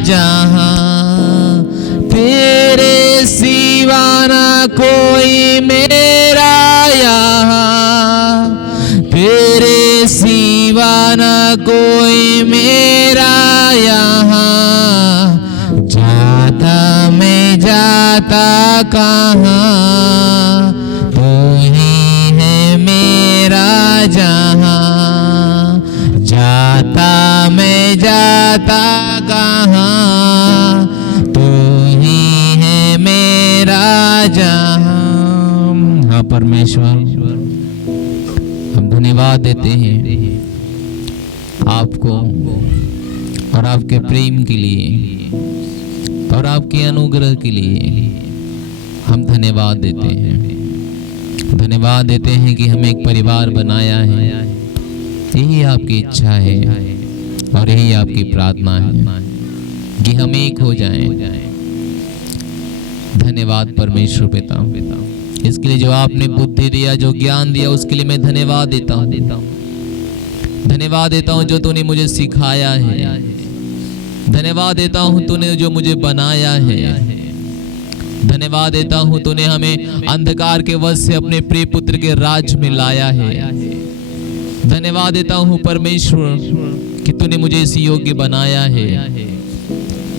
जहां, तेरे सिवा ना कोई मेरा यहाँ, तेरे सिवा ना कोई मेरा यहाँ। जाता मैं जाता कहाँ, तू ही है मेरा जहाँ। जाता मैं जाता कहाँ, तू ही है मेरा जहाँ। हाँ परमेश्वर, हम धन्यवाद देते हैं आपको और आपके प्रेम के लिए और आपके अनुग्रह के लिए। हम धन्यवाद देते हैं, धन्यवाद देते हैं कि हमें एक परिवार बनाया है। यही आपकी इच्छा है और यही आपकी प्रार्थना है कि हम एक हो जाएं। धन्यवाद परमेश्वर पिता, इसके लिए जो आपने बुद्धि दिया, जो ज्ञान दिया, उसके लिए मैं धन्यवाद देता हूँ। धन्यवाद देता हूँ जो तूने मुझे सिखाया है। धन्यवाद देता हूँ तूने जो मुझे बनाया है। धन्यवाद देता हूँ तूने हमें अंधकार के वश से अपने प्रिय पुत्र के राज में लाया है। धन्यवाद देता हूँ परमेश्वर कि तूने मुझे इस योग्य बनाया है।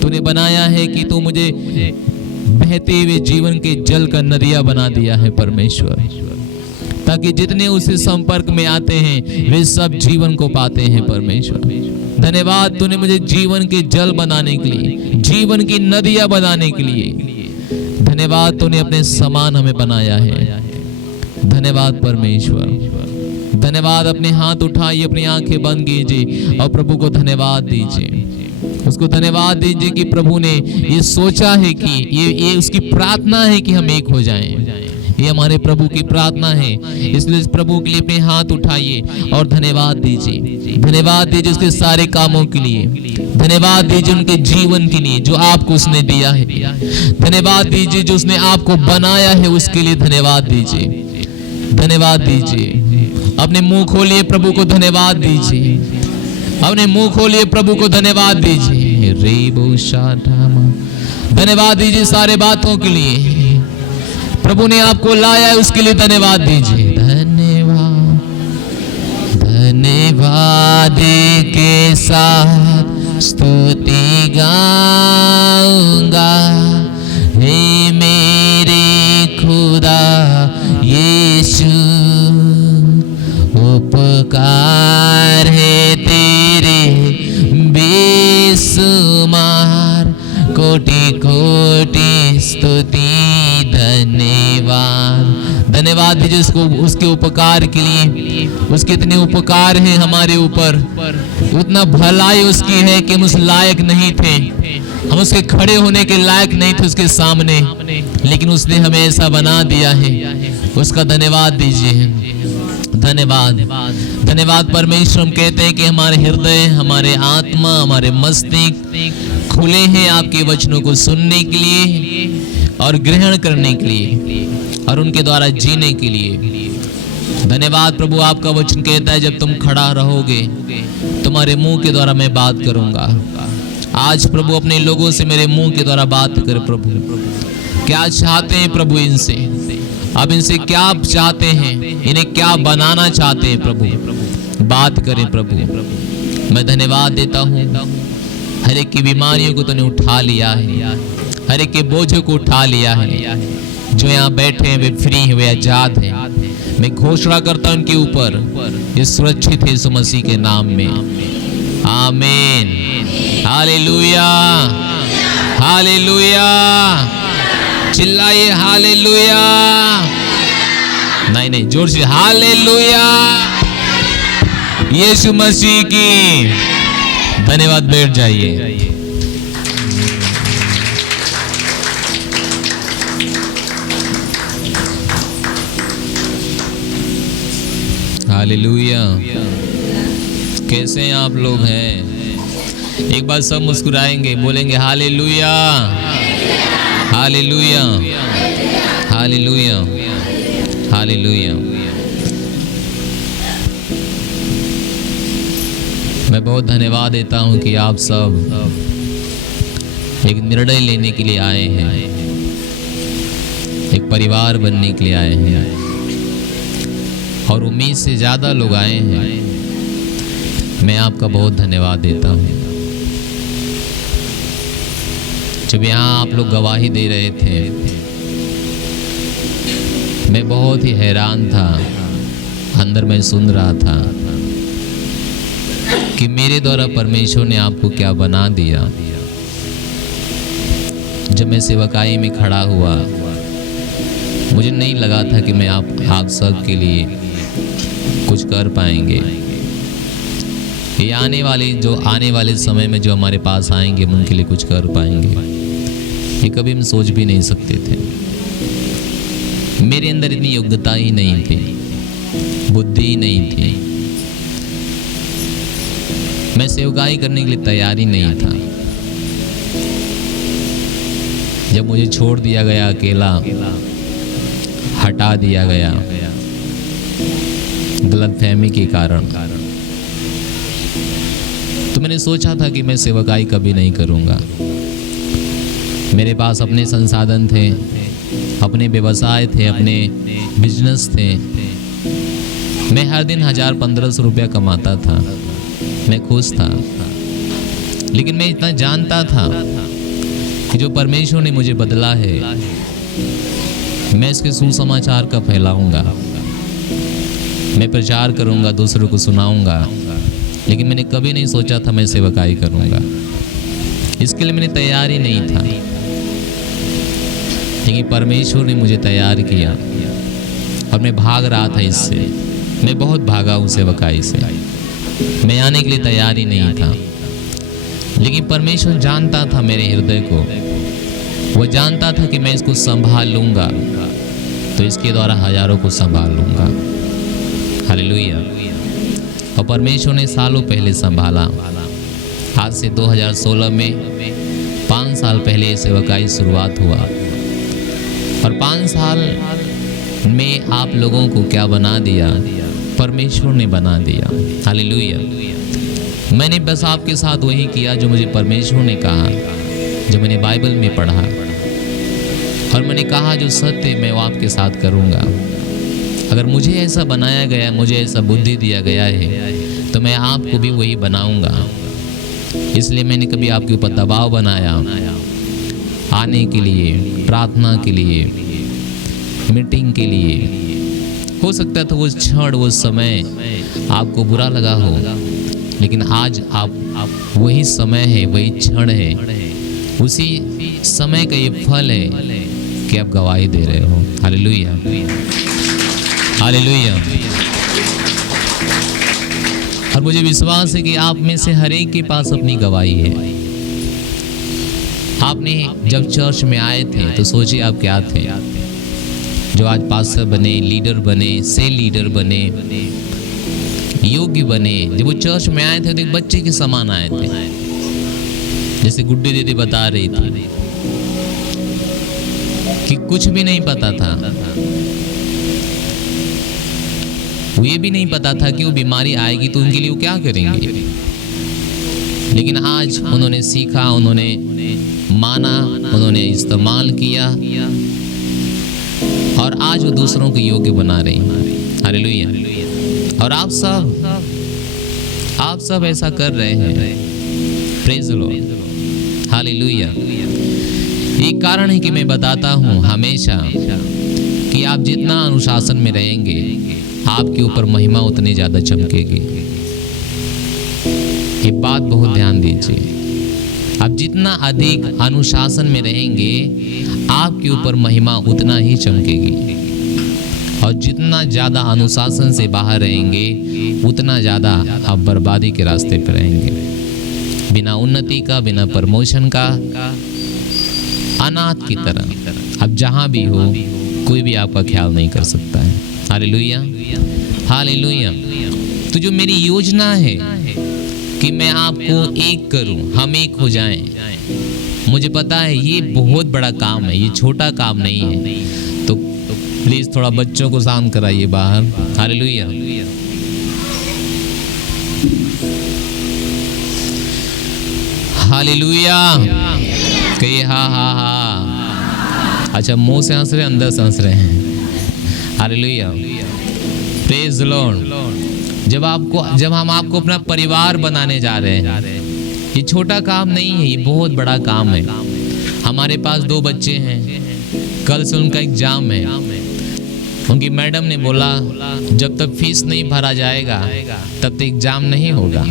तूने बनाया है कि तू मुझे बहते हुए जीवन के जल का नदिया बना दिया है परमेश्वर, ताकि जितने उससे संपर्क में आते हैं वे सब जीवन को पाते हैं परमेश्वर। धन्यवाद तूने मुझे जीवन के जल बनाने के लिए, जीवन की नदियां बनाने के लिए। धन्यवाद तूने अपने समान हमें बनाया है। धन्यवाद परमेश्वर। धन्यवाद। अपने हाथ उठाइए, अपनी आंखें बंद कीजिए और प्रभु को धन्यवाद दीजिए। उसको धन्यवाद दीजिए कि प्रभु ने ये सोचा है कि ये उसकी प्रार्थना है कि हम एक हो जाएं। ये हमारे प्रभु की प्रार्थना है। इसलिए प्रभु के लिए अपने हाथ उठाइए और धन्यवाद दीजिए। धन्यवाद दीजिए उसके सारे कामों के लिए। धन्यवाद दीजिए उनके जीवन के लिए जो आपको उसने दिया है। धन्यवाद दीजिए जो उसने आपको बनाया है, उसके लिए धन्यवाद दीजिए। धन्यवाद दीजिए। अपने मुंह खोलिए, प्रभु को धन्यवाद दीजिए। अपने मुंह खोलिए, प्रभु को धन्यवाद दीजिए। रेबो शाठामा, धन्यवाद दीजिए सारे बातों के लिए। प्रभु ने आपको लाया है, उसके लिए धन्यवाद दीजिए। धन्यवाद। धन्यवाद के साथ स्तुति गाऊंगा, हे मेरे खुदा यीशु। उपकार है तेरे बेसुमार, कोटि कोटि स्तुति। धन्यवाद। धन्यवाद दीजिए उसको उसके उपकार के लिए। उसके इतने उपकार हैं हमारे ऊपर, उतना भलाई उसकी है कि हम उस लायक नहीं थे, हम उसके खड़े होने के लायक नहीं थे उसके सामने, लेकिन उसने हमें ऐसा बना दिया है। उसका धन्यवाद दीजिए। धन्यवाद। धन्यवाद परमेश्वर। हम कहते हैं कि हमारे हृदय, हमारे आत्मा, हमारे मस्तिष्क खुले हैं आपके वचनों को सुनने के लिए और ग्रहण करने के लिए और उनके द्वारा जीने के लिए। धन्यवाद प्रभु। आपका वचन कहता है जब तुम खड़ा रहोगे तुम्हारे मुंह के द्वारा मैं बात करूंगा। आज प्रभु अपने लोगों से मेरे मुंह के द्वारा बात कर। प्रभु क्या चाहते हैं प्रभु इनसे, अब इनसे क्या चाहते हैं, इन्हें क्या बनाना चाहते हैं प्रभु, बात करें प्रभु। मैं धन्यवाद देता हूँ हर एक की बीमारियों को तूने उठा लिया है, हर एक के बोझों को उठा लिया है। जो यहाँ बैठे हैं वे फ्री हैं, वे आजाद हैं। मैं घोषणा करता हूँ उनके ऊपर ये सुरक्षित है यीशु मसीह के नाम में। आमीन। हालेलुया, हालेलुया। चिल्लाइए हालेलुया। नहीं नहीं, जोर से हालेलुया। यीशु मसीह की। धन्यवाद। बैठ जाइए। हालेलुया। कैसे हैं आप लोग हैं? एक बार सब मुस्कुराएंगे, बोलेंगे हालेलुया, हालेलुया, हालेलुया, हालेलुया। मैं बहुत धन्यवाद देता हूं कि आप सब एक निर्णय लेने के लिए आए हैं, एक परिवार बनने के लिए आए हैं, और उम्मीद से ज़्यादा लोग आए हैं। मैं आपका बहुत धन्यवाद देता हूँ। जब यहाँ आप लोग गवाही दे रहे थे, मैं बहुत ही हैरान था। अंदर मैं सुन रहा था कि मेरे द्वारा परमेश्वर ने आपको क्या बना दिया। जब मैं सेवकाई में खड़ा हुआ, मुझे नहीं लगा था कि मैं आप सब के लिए कुछ कर पाएंगे। ये आने वाले समय में जो हमारे पास आएंगे, हम उनके लिए कुछ कर पाएंगे, ये कभी हम सोच भी नहीं सकते थे। मेरे अंदर इतनी योग्यता ही नहीं थी, बुद्धि ही नहीं थी। मैं सेवकाई करने के लिए तैयार ही नहीं था। जब मुझे छोड़ दिया गया, अकेला हटा दिया गया गलतफहमी के कारण, तो मैंने सोचा था कि मैं सेवकाई कभी नहीं करूंगा। मेरे पास अपने संसाधन थे, अपने व्यवसाय थे, अपने बिजनेस थे। मैं हर दिन 1000-1500 रुपया कमाता था, मैं खुश था। लेकिन मैं इतना जानता था कि जो परमेश्वर ने मुझे बदला है, मैं इसके सुसमाचार का फैलाऊंगा, मैं प्रचार करूंगा, दूसरों को सुनाऊंगा। लेकिन मैंने कभी नहीं सोचा था मैं सेवकाई करूंगा। इसके लिए मैंने तैयार ही नहीं था, लेकिन परमेश्वर ने मुझे तैयार किया और मैं भाग रहा था इससे। मैं बहुत भागा हूँ सेवकाई से। मैं आने के लिए तैयार ही नहीं था, लेकिन परमेश्वर जानता था मेरे हृदय को। वो जानता था कि मैं इसको संभाल लूँगा तो इसके द्वारा हजारों को संभाल लूँगा। हालेलुया। और परमेश्वर ने सालों पहले संभाला। आज से 2016 में 5 साल पहले ये सेवकाई शुरुआत हुआ, और 5 साल में आप लोगों को क्या बना दिया? परमेश्वर ने बना दिया। हालेलुया। मैंने बस आपके साथ वही किया जो मुझे परमेश्वर ने कहा, जो मैंने बाइबल में पढ़ा, और मैंने कहा जो सत्य मैं वो आपके साथ करूँगा। अगर मुझे ऐसा बनाया गया, मुझे ऐसा बुद्धि दिया गया है, तो मैं आपको भी वही बनाऊँगा। इसलिए मैंने कभी आपके ऊपर दबाव बनाया आने के लिए, प्रार्थना के लिए, मीटिंग के लिए। हो सकता था वो क्षण, वो समय आपको बुरा लगा हो, लेकिन आज आप वही समय है, वही क्षण है, उसी समय का ये फल है कि आप गवाही दे रहे हो। Hallelujah, hallelujah. और मुझे विश्वास है कि आप में से हर एक के पास अपनी गवाही है। आपने जब चर्च में आए थे तो सोचिए आप क्या थे, जो आज पास्टर बने, लीडर बने, सेल लीडर बने, योग्य बने। जब वो चर्च में आए थे तो एक बच्चे के समान आए थे, जैसे गुड्डी दीदी बता रही थी कि कुछ भी नहीं पता था। वो ये भी नहीं पता था कि वो बीमारी आएगी तो उनके लिए वो क्या करेंगे। लेकिन आज उन्होंने सीखा, उन्होंने माना, उन्होंने इस्तेमाल किया, और आज वो दूसरों को योग्य बना रही हैं। हालेलुया। और आप सब ऐसा कर रहे हैं। Praise the Lord. हालेलुया। एक कारण है कि मैं बताता हूँ हमेशा कि आप जितना अनुशासन में रहेंगे, आपके ऊपर महिमा उतनी ज़्यादा चमकेगी। ये बात बहुत ध्यान दीजिए। आप जितना अधिक अनुशासन में रहेंगे, आपके ऊपर महिमा उतना ही चमकेगी, और जितना ज़्यादा अनुशासन से बाहर रहेंगे, उतना ज़्यादा आप बर्बादी के रास्ते पर रहेंगे। बिना उन्नति का, बिना प्रमोशन का, अनाथ की तरह आप जहाँ भी हो, कोई भी आपका ख्याल नहीं कर सकता है। Hallelujah, hallelujah. तो जो मेरी योजना है कि मैं आपको एक करूं, हम एक हो जाएं, मुझे पता है ये बहुत बड़ा काम है, ये छोटा काम नहीं है। तो प्लीज़ थोड़ा बच्चों को शांत कराइए बाहर। हालेलुया। हालेलुया, कहिए हा हा हा। अच्छा, मुंह से हंस रहे, अंदर से हंस रहे हैं। Hallelujah, praise the Lord. जब हम आपको अपना परिवार बनाने जा रहे हैं, ये छोटा काम नहीं है, ये बहुत बड़ा काम है। हमारे पास 2 बच्चे हैं, कल से उनका एग्जाम है। उनकी मैडम ने बोला जब तक फीस नहीं भरा जाएगा तब तक एग्जाम नहीं होगा।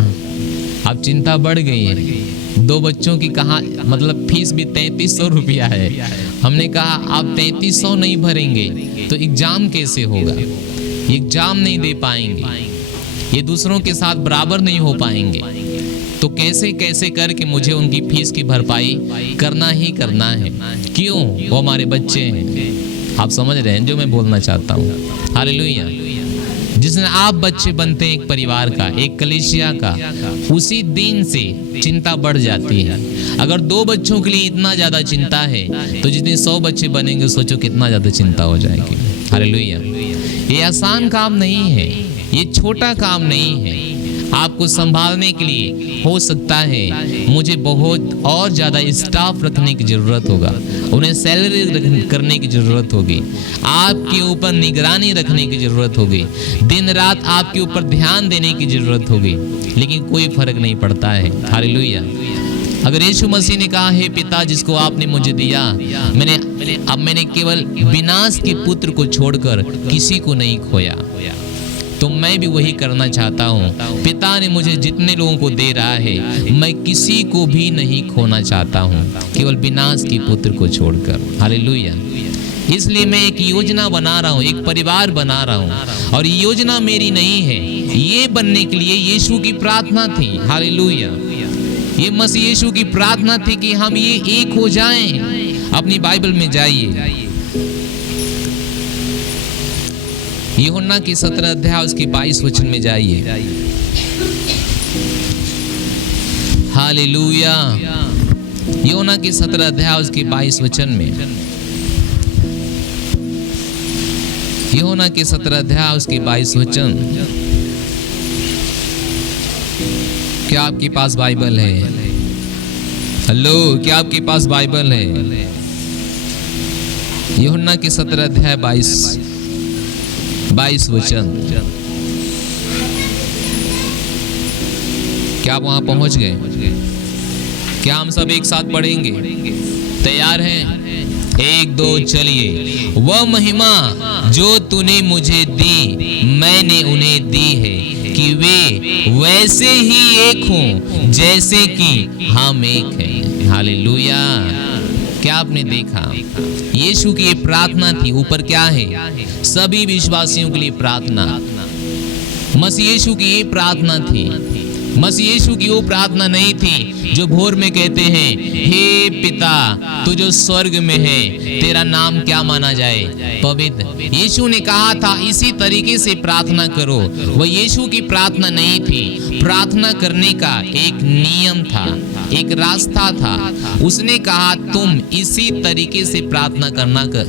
अब चिंता बढ़ गई है। 2 बच्चों की कहाँ, मतलब फीस भी 3300 रुपया है। हमने कहा आप 3300 नहीं भरेंगे तो एग्जाम कैसे होगा, एग्जाम नहीं दे पाएंगे, ये दूसरों के साथ बराबर नहीं हो पाएंगे। तो कैसे कैसे करके मुझे उनकी फीस की भरपाई करना ही करना है। क्यों? वो हमारे बच्चे हैं। आप समझ रहे हैं जो मैं बोलना चाहता हूँ। हालेलुया। जिसने आप बच्चे बनते हैं एक परिवार का, एक कलीसिया का, उसी दिन से चिंता बढ़ जाती है। अगर 2 बच्चों के लिए इतना ज़्यादा चिंता है तो जितने 100 बच्चे बनेंगे सोचो कितना ज़्यादा चिंता हो जाएगी। हालेलुया। ये आसान काम नहीं है, ये छोटा काम नहीं है। आपको संभालने के लिए हो सकता है मुझे बहुत और ज़्यादा स्टाफ रखने की ज़रूरत होगा, उन्हें सैलरी करने की ज़रूरत होगी, आपके ऊपर निगरानी रखने की ज़रूरत होगी, दिन रात आपके ऊपर ध्यान देने की ज़रूरत होगी, लेकिन कोई फर्क नहीं पड़ता है। हालेलुया। अगर यीशु मसीह ने कहा हे पिता जिसको आपने मुझे दिया, मैंने केवल विनाश के पुत्र को छोड़कर किसी को नहीं खोया, तो मैं भी वही करना चाहता हूँ। पिता ने मुझे जितने लोगों को दे रहा है मैं किसी को भी नहीं खोना चाहता हूँ, केवल विनाश के पुत्र को छोड़कर। हालेलुया। इसलिए मैं एक योजना बना रहा हूँ, एक परिवार बना रहा हूँ, और ये योजना मेरी नहीं है, ये बनने के लिए यीशु की प्रार्थना थी। हालेलुया। ये मसीह यीशु की प्रार्थना थी कि हम ये एक हो जाएं। अपनी बाइबल में जाइए, यूहन्ना की 17 अध्याय उसके 22 वचन में जाइए। हालेलुया। यूहन्ना की 17 अध्याय उसके 22 वचन में, यूहन्ना के 17 अध्याय उसके 22 वचन। क्या आपके पास बाइबल है? हेलो, क्या आपके पास बाइबल है? यूहन्ना के 17 अध्याय 22 वचन। क्या आप वहां पहुंच गए? क्या हम सब एक साथ पढ़ेंगे? तैयार हैं? 1 2 चलिए। वह महिमा जो तूने मुझे दी मैंने उन्हें दी है कि वे वैसे ही एक हों जैसे कि हम एक हैं। हालेलुया। क्या आपने देखा? यीशु की ये प्रार्थना थी। ऊपर क्या है? सभी विश्वासियों के लिए प्रार्थना। मसीह यीशु की ये प्रार्थना थी। मसीह यीशु की वो प्रार्थना नहीं थी जो भोर में कहते हैं हे पिता तू जो स्वर्ग में है तेरा नाम क्या माना जाए? पवित्र। यीशु ने कहा था इसी तरीके से प्रार्थना करो। वह यीशु की प्रार्थना नहीं थी। प्रार्थना करने का एक नियम था, एक रास्ता था। उसने कहा तुम इसी तरीके से प्रार्थना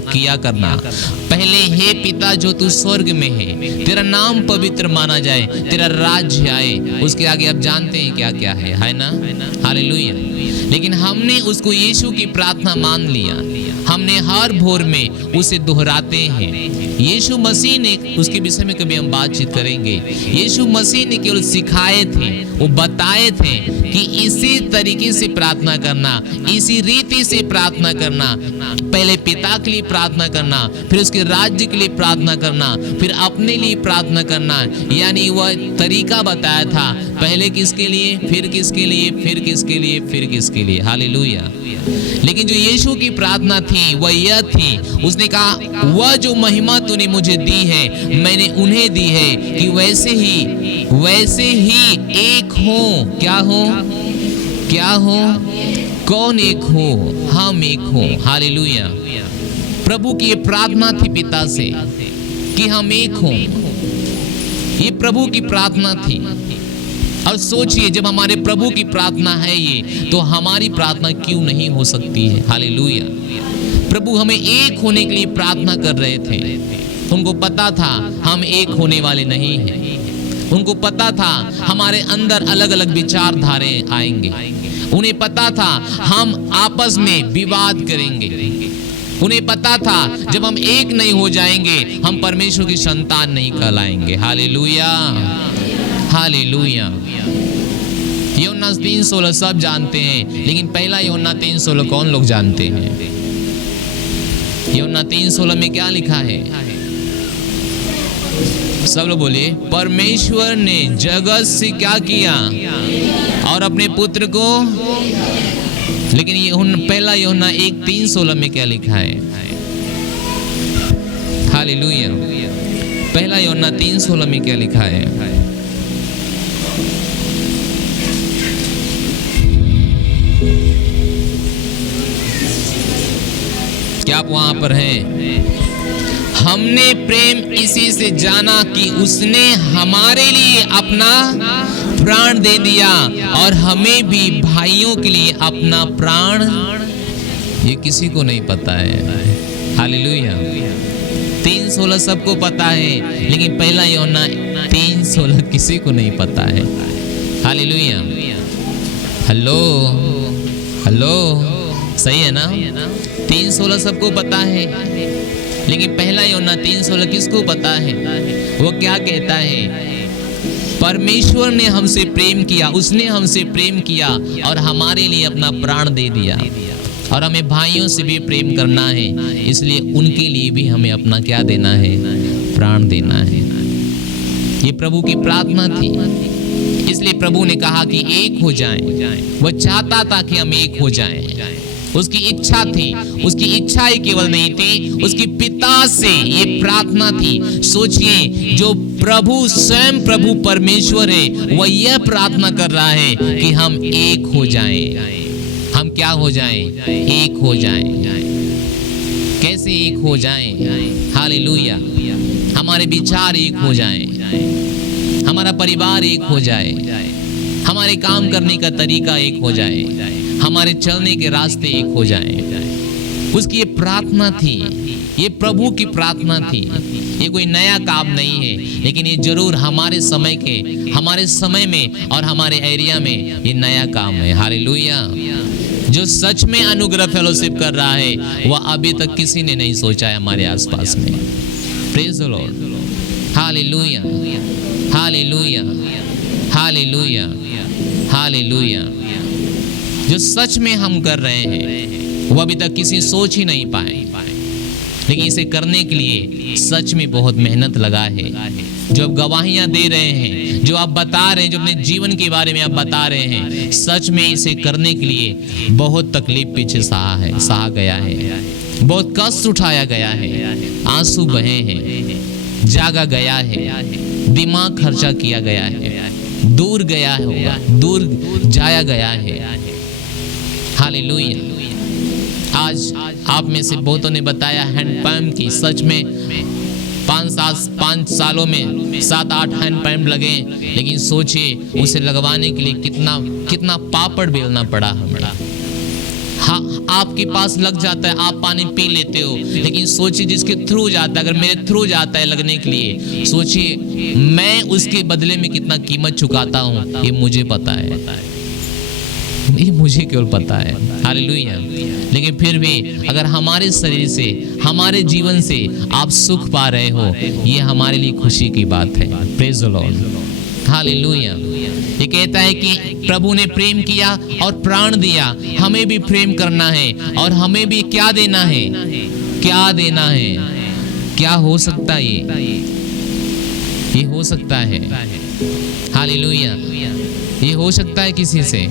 किया करना। पहले हे पिता जो तू स्वर्ग में है तेरा नाम पवित्र माना जाए, तेरा राज्य आए। उसके आगे आप जानते हैं क्या क्या है ना? हालेलुया। लेकिन हमने उसको यीशु की प्रार्थना मान लिया। हमने हर भोर में उसे दोहराते हैं। यीशु मसीह ने, उसके विषय में कभी हम बातचीत करेंगे, यीशु मसीह ने केवल सिखाए थे, वो बताए थे कि इसी तरीके से प्रार्थना करना, इसी रीति से प्रार्थना करना। पहले पिता के लिए प्रार्थना करना, फिर उसके राज्य के लिए प्रार्थना करना, फिर अपने लिए प्रार्थना करना। यानी वह तरीका बताया था, पहले किसके लिए, फिर किसके लिए, फिर किसके लिए, फिर किसके लिए। हालेलुया। लेकिन जो यीशु की प्रार्थना थी वह यह थी, उसने कहा वह जो महिमा तूने मुझे दी है मैंने उन्हें दी है कि वैसे ही एक हो। क्या हो? क्या हो? कौन एक हो? हम एक हो। हालेलुया। प्रभु की ये प्रार्थना थी पिता से कि हम एक हों। ये प्रभु की प्रार्थना थी। और सोचिए जब हमारे प्रभु की प्रार्थना है ये, तो हमारी प्रार्थना क्यों नहीं हो सकती है? हालेलुया। प्रभु हमें एक होने के लिए प्रार्थना कर रहे थे। उनको पता था हम एक होने वाले नहीं हैं। उनको पता था हमारे अंदर अलग अलग विचारधाराएं आएंगे, उन्हें पता था हम आपस में विवाद करेंगे। उन्हें पता था जब हम एक नहीं हो जाएंगे हम परमेश्वर की संतान नहीं कहलाएंगे। हालेलुया, हालेलुया। यूहन्ना 3:16 सब जानते हैं, लेकिन पहला यूहन्ना 3:16 कौन लोग जानते हैं? यूहन्ना 3:16 में क्या लिखा है? सब लोग बोलिए, परमेश्वर ने जगत से क्या किया और अपने पुत्र को। लेकिन ये पहला यूहन्ना 1:3-16 में क्या लिखा है? हालेलुया। पहला यूहन्ना 3:16 में क्या लिखा है? क्या आप वहां पर हैं? हमने प्रेम इसी से जाना कि उसने हमारे लिए अपना प्राण दे दिया और हमें भी भाइयों के लिए अपना प्राण। ये किसी को नहीं पता है। हालेलुया। 3:16 सबको पता है, लेकिन पहला यूहन्ना 3:16 किसी को नहीं पता है। हालेलुया। हेलो हेलो, सही है ना? 3:16 सबको पता है, लेकिन पहला यूहन्ना 3:16 किसको पता है? वो क्या कहता है? परमेश्वर ने हमसे प्रेम किया, उसने हमसे प्रेम किया और हमारे लिए अपना प्राण दे दिया। और हमें भाइयों से भी प्रेम करना है, इसलिए उनके लिए भी हमें अपना क्या देना है? प्राण देना है। ये प्रभु की प्रार्थना थी, इसलिए प्रभु ने कहा कि एक हो जाएं। वो चाहता था कि हम एक हो जाएं। उसकी इच्छा थी। उसकी इच्छा ही केवल नहीं थी, उसकी पिता से ये प्रार्थना थी। सोचिए, जो प्रभु स्वयं प्रभु परमेश्वर है, वह यह प्रार्थना कर रहा है कि हम एक हो जाएं। हम क्या हो जाएं? एक हो जाएं। कैसे एक हो जाएं? हालेलुया। हमारे विचार एक हो जाएं, हमारा परिवार एक हो जाए, हमारे काम करने का तरीका एक हो जाए, हमारे चलने के रास्ते एक हो जाएं। उसकी ये प्रार्थना थी, ये प्रभु की प्रार्थना थी। ये कोई नया काम नहीं है, लेकिन ये जरूर हमारे समय में और हमारे एरिया में ये नया काम है। हालेलुया। जो सच में अनुग्रह फेलोशिप कर रहा है, वह अभी तक किसी ने नहीं सोचा है हमारे आसपास में। Praise the Lord. Hallelujah, hallelujah, hallelujah, hallelujah. जो सच में हम कर रहे हैं, वो अभी तक किसी सोच ही नहीं पाए, लेकिन इसे करने के लिए सच में बहुत मेहनत लगा है। जो आप गवाहियां दे रहे हैं, जो आप बता रहे हैं, जो अपने जीवन के बारे में आप बता रहे हैं, सच में इसे करने के लिए बहुत तकलीफ पीछे सहा गया है, बहुत कष्ट उठाया गया है, आंसू बहे हैं, जागा गया है, दिमाग खर्चा किया गया है, दूर गया होगा, दूर जाया गया है। हालेलुया। आज आप में से बहुतों ने बताया हैंडपंप की। सच में 5 सालों में 7-8 हैंडपंप लगे, लेकिन सोचिए उसे लगवाने के लिए कितना पापड़ बेलना पड़ा हमें। हाँ, आपके पास लग जाता है, आप पानी पी लेते हो, लेकिन सोचिए जिसके थ्रू जाता है, अगर मेरे थ्रू जाता है लगने के लिए, सोचिए मैं उसके बदले में कितना कीमत चुकाता हूँ, ये मुझे पता है, ये मुझे केवल पता है। हालेलुया। लेकिन फिर भी अगर हमारे शरीर से, हमारे जीवन से आप सुख पा रहे हो, ये हमारे लिए खुशी की बात है। Praise the Lord. हालेलुया। ये कहता है कि प्रभु ने प्रेम किया और प्राण दिया, हमें भी प्रेम करना है और हमें भी क्या देना है? क्या देना है? क्या हो सकता है? ये हो सकता है। हालेलुया। ये हो सकता है किसी से?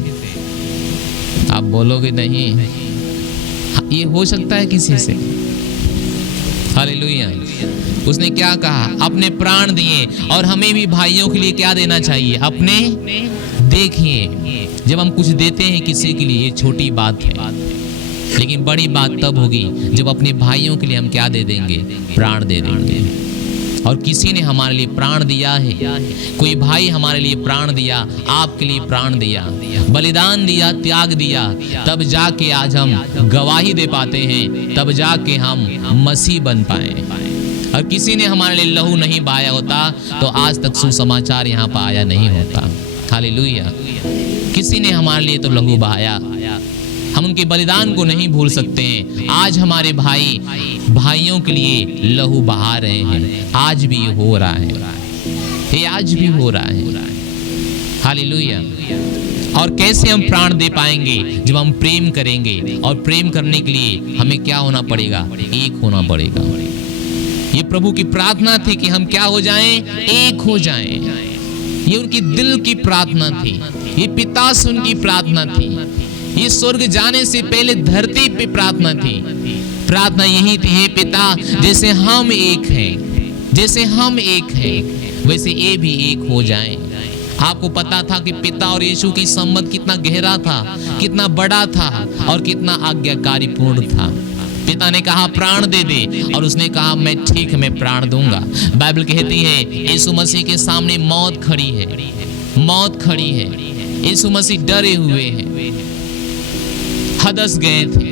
आप बोलोगे नहीं। ये हो सकता है किसी से। हालेलुया। उसने क्या कहा? अपने प्राण दिए और हमें भी भाइयों के लिए क्या देना चाहिए? अपने। देखिए, जब हम कुछ देते हैं किसी के लिए, ये छोटी बात है, लेकिन बड़ी बात तब होगी जब अपने भाइयों के लिए हम क्या दे देंगे? प्राण दे देंगे। और किसी ने हमारे लिए प्राण दिया है, कोई भाई हमारे लिए प्राण दिया, आपके लिए प्राण दिया, बलिदान दिया, त्याग दिया, तब जाके आज हम गवाही दे पाते हैं, तब जाके हम मसीह बन पाए। और किसी ने हमारे लिए लहू नहीं बहाया होता तो आज तक सुसमाचार यहाँ पर आया नहीं होता। हालेलुया। किसी ने हमारे लिए तो लहू बहाया, हम उनके बलिदान को नहीं भूल सकते हैं। आज हमारे भाई भाइयों के लिए लहू बहा रहे हैं, आज भी ये हो रहा है, ये आज भी हो रहा है। हालेलुया। और कैसे हम प्राण दे पाएंगे? जब हम प्रेम करेंगे, और प्रेम करने के लिए हमें क्या होना पड़ेगा? एक होना पड़ेगा। ये प्रभु की प्रार्थना थी कि हम क्या हो जाएं? एक हो जाएं। ये उनकी दिल की प्रार्थना थी, ये पिता से उनकी प्रार्थना थी, ये स्वर्ग जाने से पहले धरती पे प्रार्थना थी। प्रार्थना यही थी, हे पिता, जैसे हम एक हैं, जैसे हम एक हैं, वैसे ये भी एक हो जाएं। आपको पता था कि पिता और यीशु की संबंध कितना गहरा था, कितना बड़ा था और कितना आज्ञाकारी पूर्ण था। पिता ने कहा प्राण दे दे, और उसने कहा मैं ठीक है, मैं प्राण दूंगा। बाइबल कहती है यीशु मसीह के सामने मौत खड़ी है, मौत खड़ी है। यीशु मसीह डरे हुए हैं, हदस गए थे,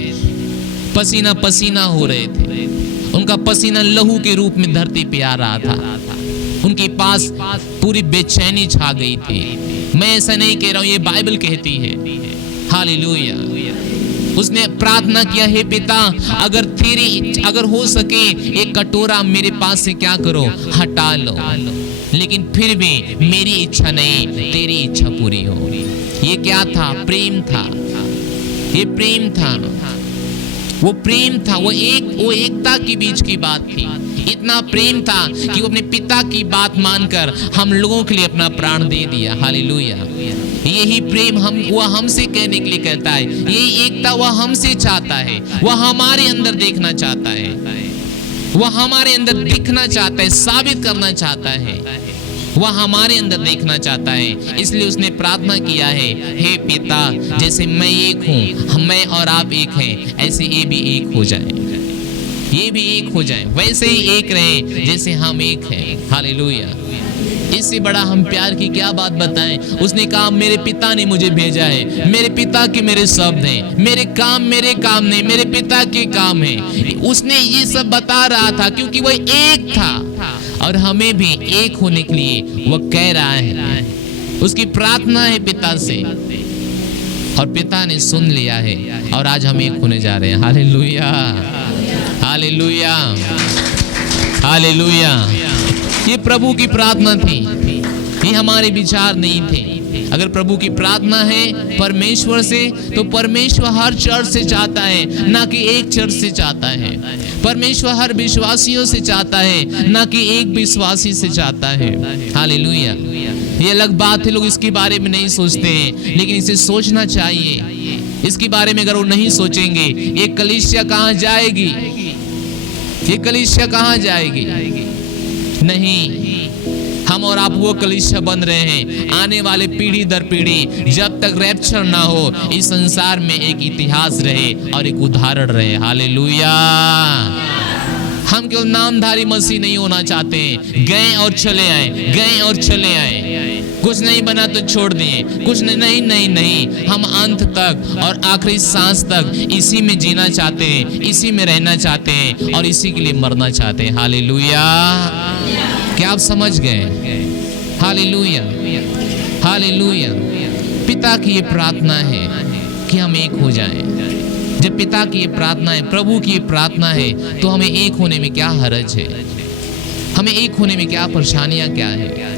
पसीना पसीना हो रहे थे, उनका पसीना लहू के रूप में धरती पे आ रहा था, उनके पास पूरी बेचैनी छा गई थी। मैं ऐसा नहीं कह रहा हूं, ये बाइबल कहती है। हालेलुया। उसने प्रार्थना किया, हे पिता, अगर हो सके एक कटोरा मेरे पास से क्या करो, हटा लो, लेकिन फिर भी मेरी इच्छा नहीं, तेरी इच्छा पूरी हो। ये क्या था? प्रेम था, ये प्रेम था, वो प्रेम था, वो एकता के बीच की बात थी। इतना प्रेम था कि वो अपने पिता की बात मानकर हम लोगों के लिए अपना प्राण दे दिया। हालेलुया। यही प्रेम वह हमसे कहने के लिए कहता है, यही एकता वह हमसे चाहता है, वह हमारे अंदर देखना चाहता है, वह हमारे अंदर दिखना चाहता है, साबित करना चाहता है, वह हमारे अंदर देखना चाहता है। इसलिए उसने प्रार्थना किया है, हे पिता, जैसे मैं एक हूँ, मैं और आप एक हैं, ऐसे ये भी एक हो जाए, ये भी एक हो जाए, वैसे ही एक रहे जैसे हम एक हैं। हालेलुया। इससे बड़ा हम प्यार की क्या बात बताएं? उसने कहा मेरे पिता ने मुझे भेजा है, मेरे पिता के मेरे शब्द हैं, मेरे काम नहीं, मेरे पिता के काम हैं। उसने ये सब बता रहा था क्योंकि वह एक था, और हमें भी एक होने के लिए वह कह रहा है। उसकी प्रार्थना है पिता से, और पिता ने सुन लिया है, और आज हम एक होने जा रहे हैं। Hallelujah, hallelujah, hallelujah. ये प्रभु की प्रार्थना थी, ये हमारे विचार नहीं थे। अगर प्रभु की प्रार्थना है परमेश्वर से, तो परमेश्वर हर चर्च से चाहता है, ना कि एक चर्च से चाहता है। परमेश्वर हर विश्वासियों से चाहता है, ना कि एक विश्वासी से चाहता है। हालेलुया। ये अलग बात है, लोग इसके बारे में नहीं सोचते हैं, लेकिन इसे सोचना चाहिए। इसके बारे में अगर वो नहीं सोचेंगे, ये कलीसिया कहाँ जाएगी? ये कलीसिया कहाँ जाएगी? नहीं, हम और आप वो कलीसिया बन रहे हैं। आने वाले पीढ़ी दर पीढ़ी, जब तक रैप्चर ना हो, इस संसार में एक इतिहास रहे और एक उदाहरण रहे। हालेलुया। हम केवल नामधारी मसीह नहीं होना चाहते हैं, गए और चले आए, गए और चले आए, कुछ नहीं बना तो छोड़ दिए, कुछ नहीं, नहीं नहीं, हम अंत तक और आखिरी सांस तक इसी में जीना चाहते हैं, इसी में रहना चाहते हैं, और इसी के लिए मरना चाहते हैं। हालेलुया। क्या आप समझ गए? Hallelujah, hallelujah. पिता की ये प्रार्थना है कि हम एक हो जाएं। जब पिता की ये प्रार्थना है, प्रभु की ये प्रार्थना है, तो हमें एक होने में क्या हर्ज है? हमें एक होने में क्या परेशानियां क्या है?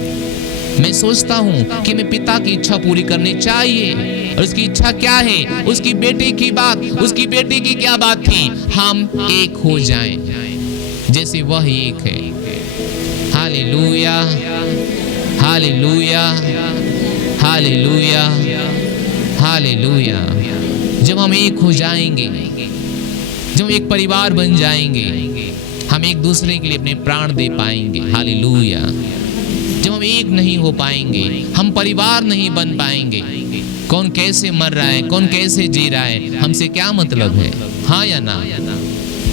मैं सोचता हूं कि मैं पिता की इच्छा पूरी करनी चाहिए, और उसकी इच्छा क्या है? उसकी बेटे की बात, उसकी बेटे की क्या बात थी? हम एक हो जाएं जैसे वह एक है। Hallelujah, hallelujah, hallelujah, hallelujah. जब हम एक हो जाएंगे, जब हम एक परिवार बन जाएंगे, हम एक दूसरे के लिए अपने प्राण दे पाएंगे। हालेलुया। जब हम एक नहीं हो पाएंगे, हम परिवार नहीं बन पाएंगे। कौन कैसे मर रहा है, कौन कैसे जी रहा है, हमसे क्या मतलब है? हाँ या ना?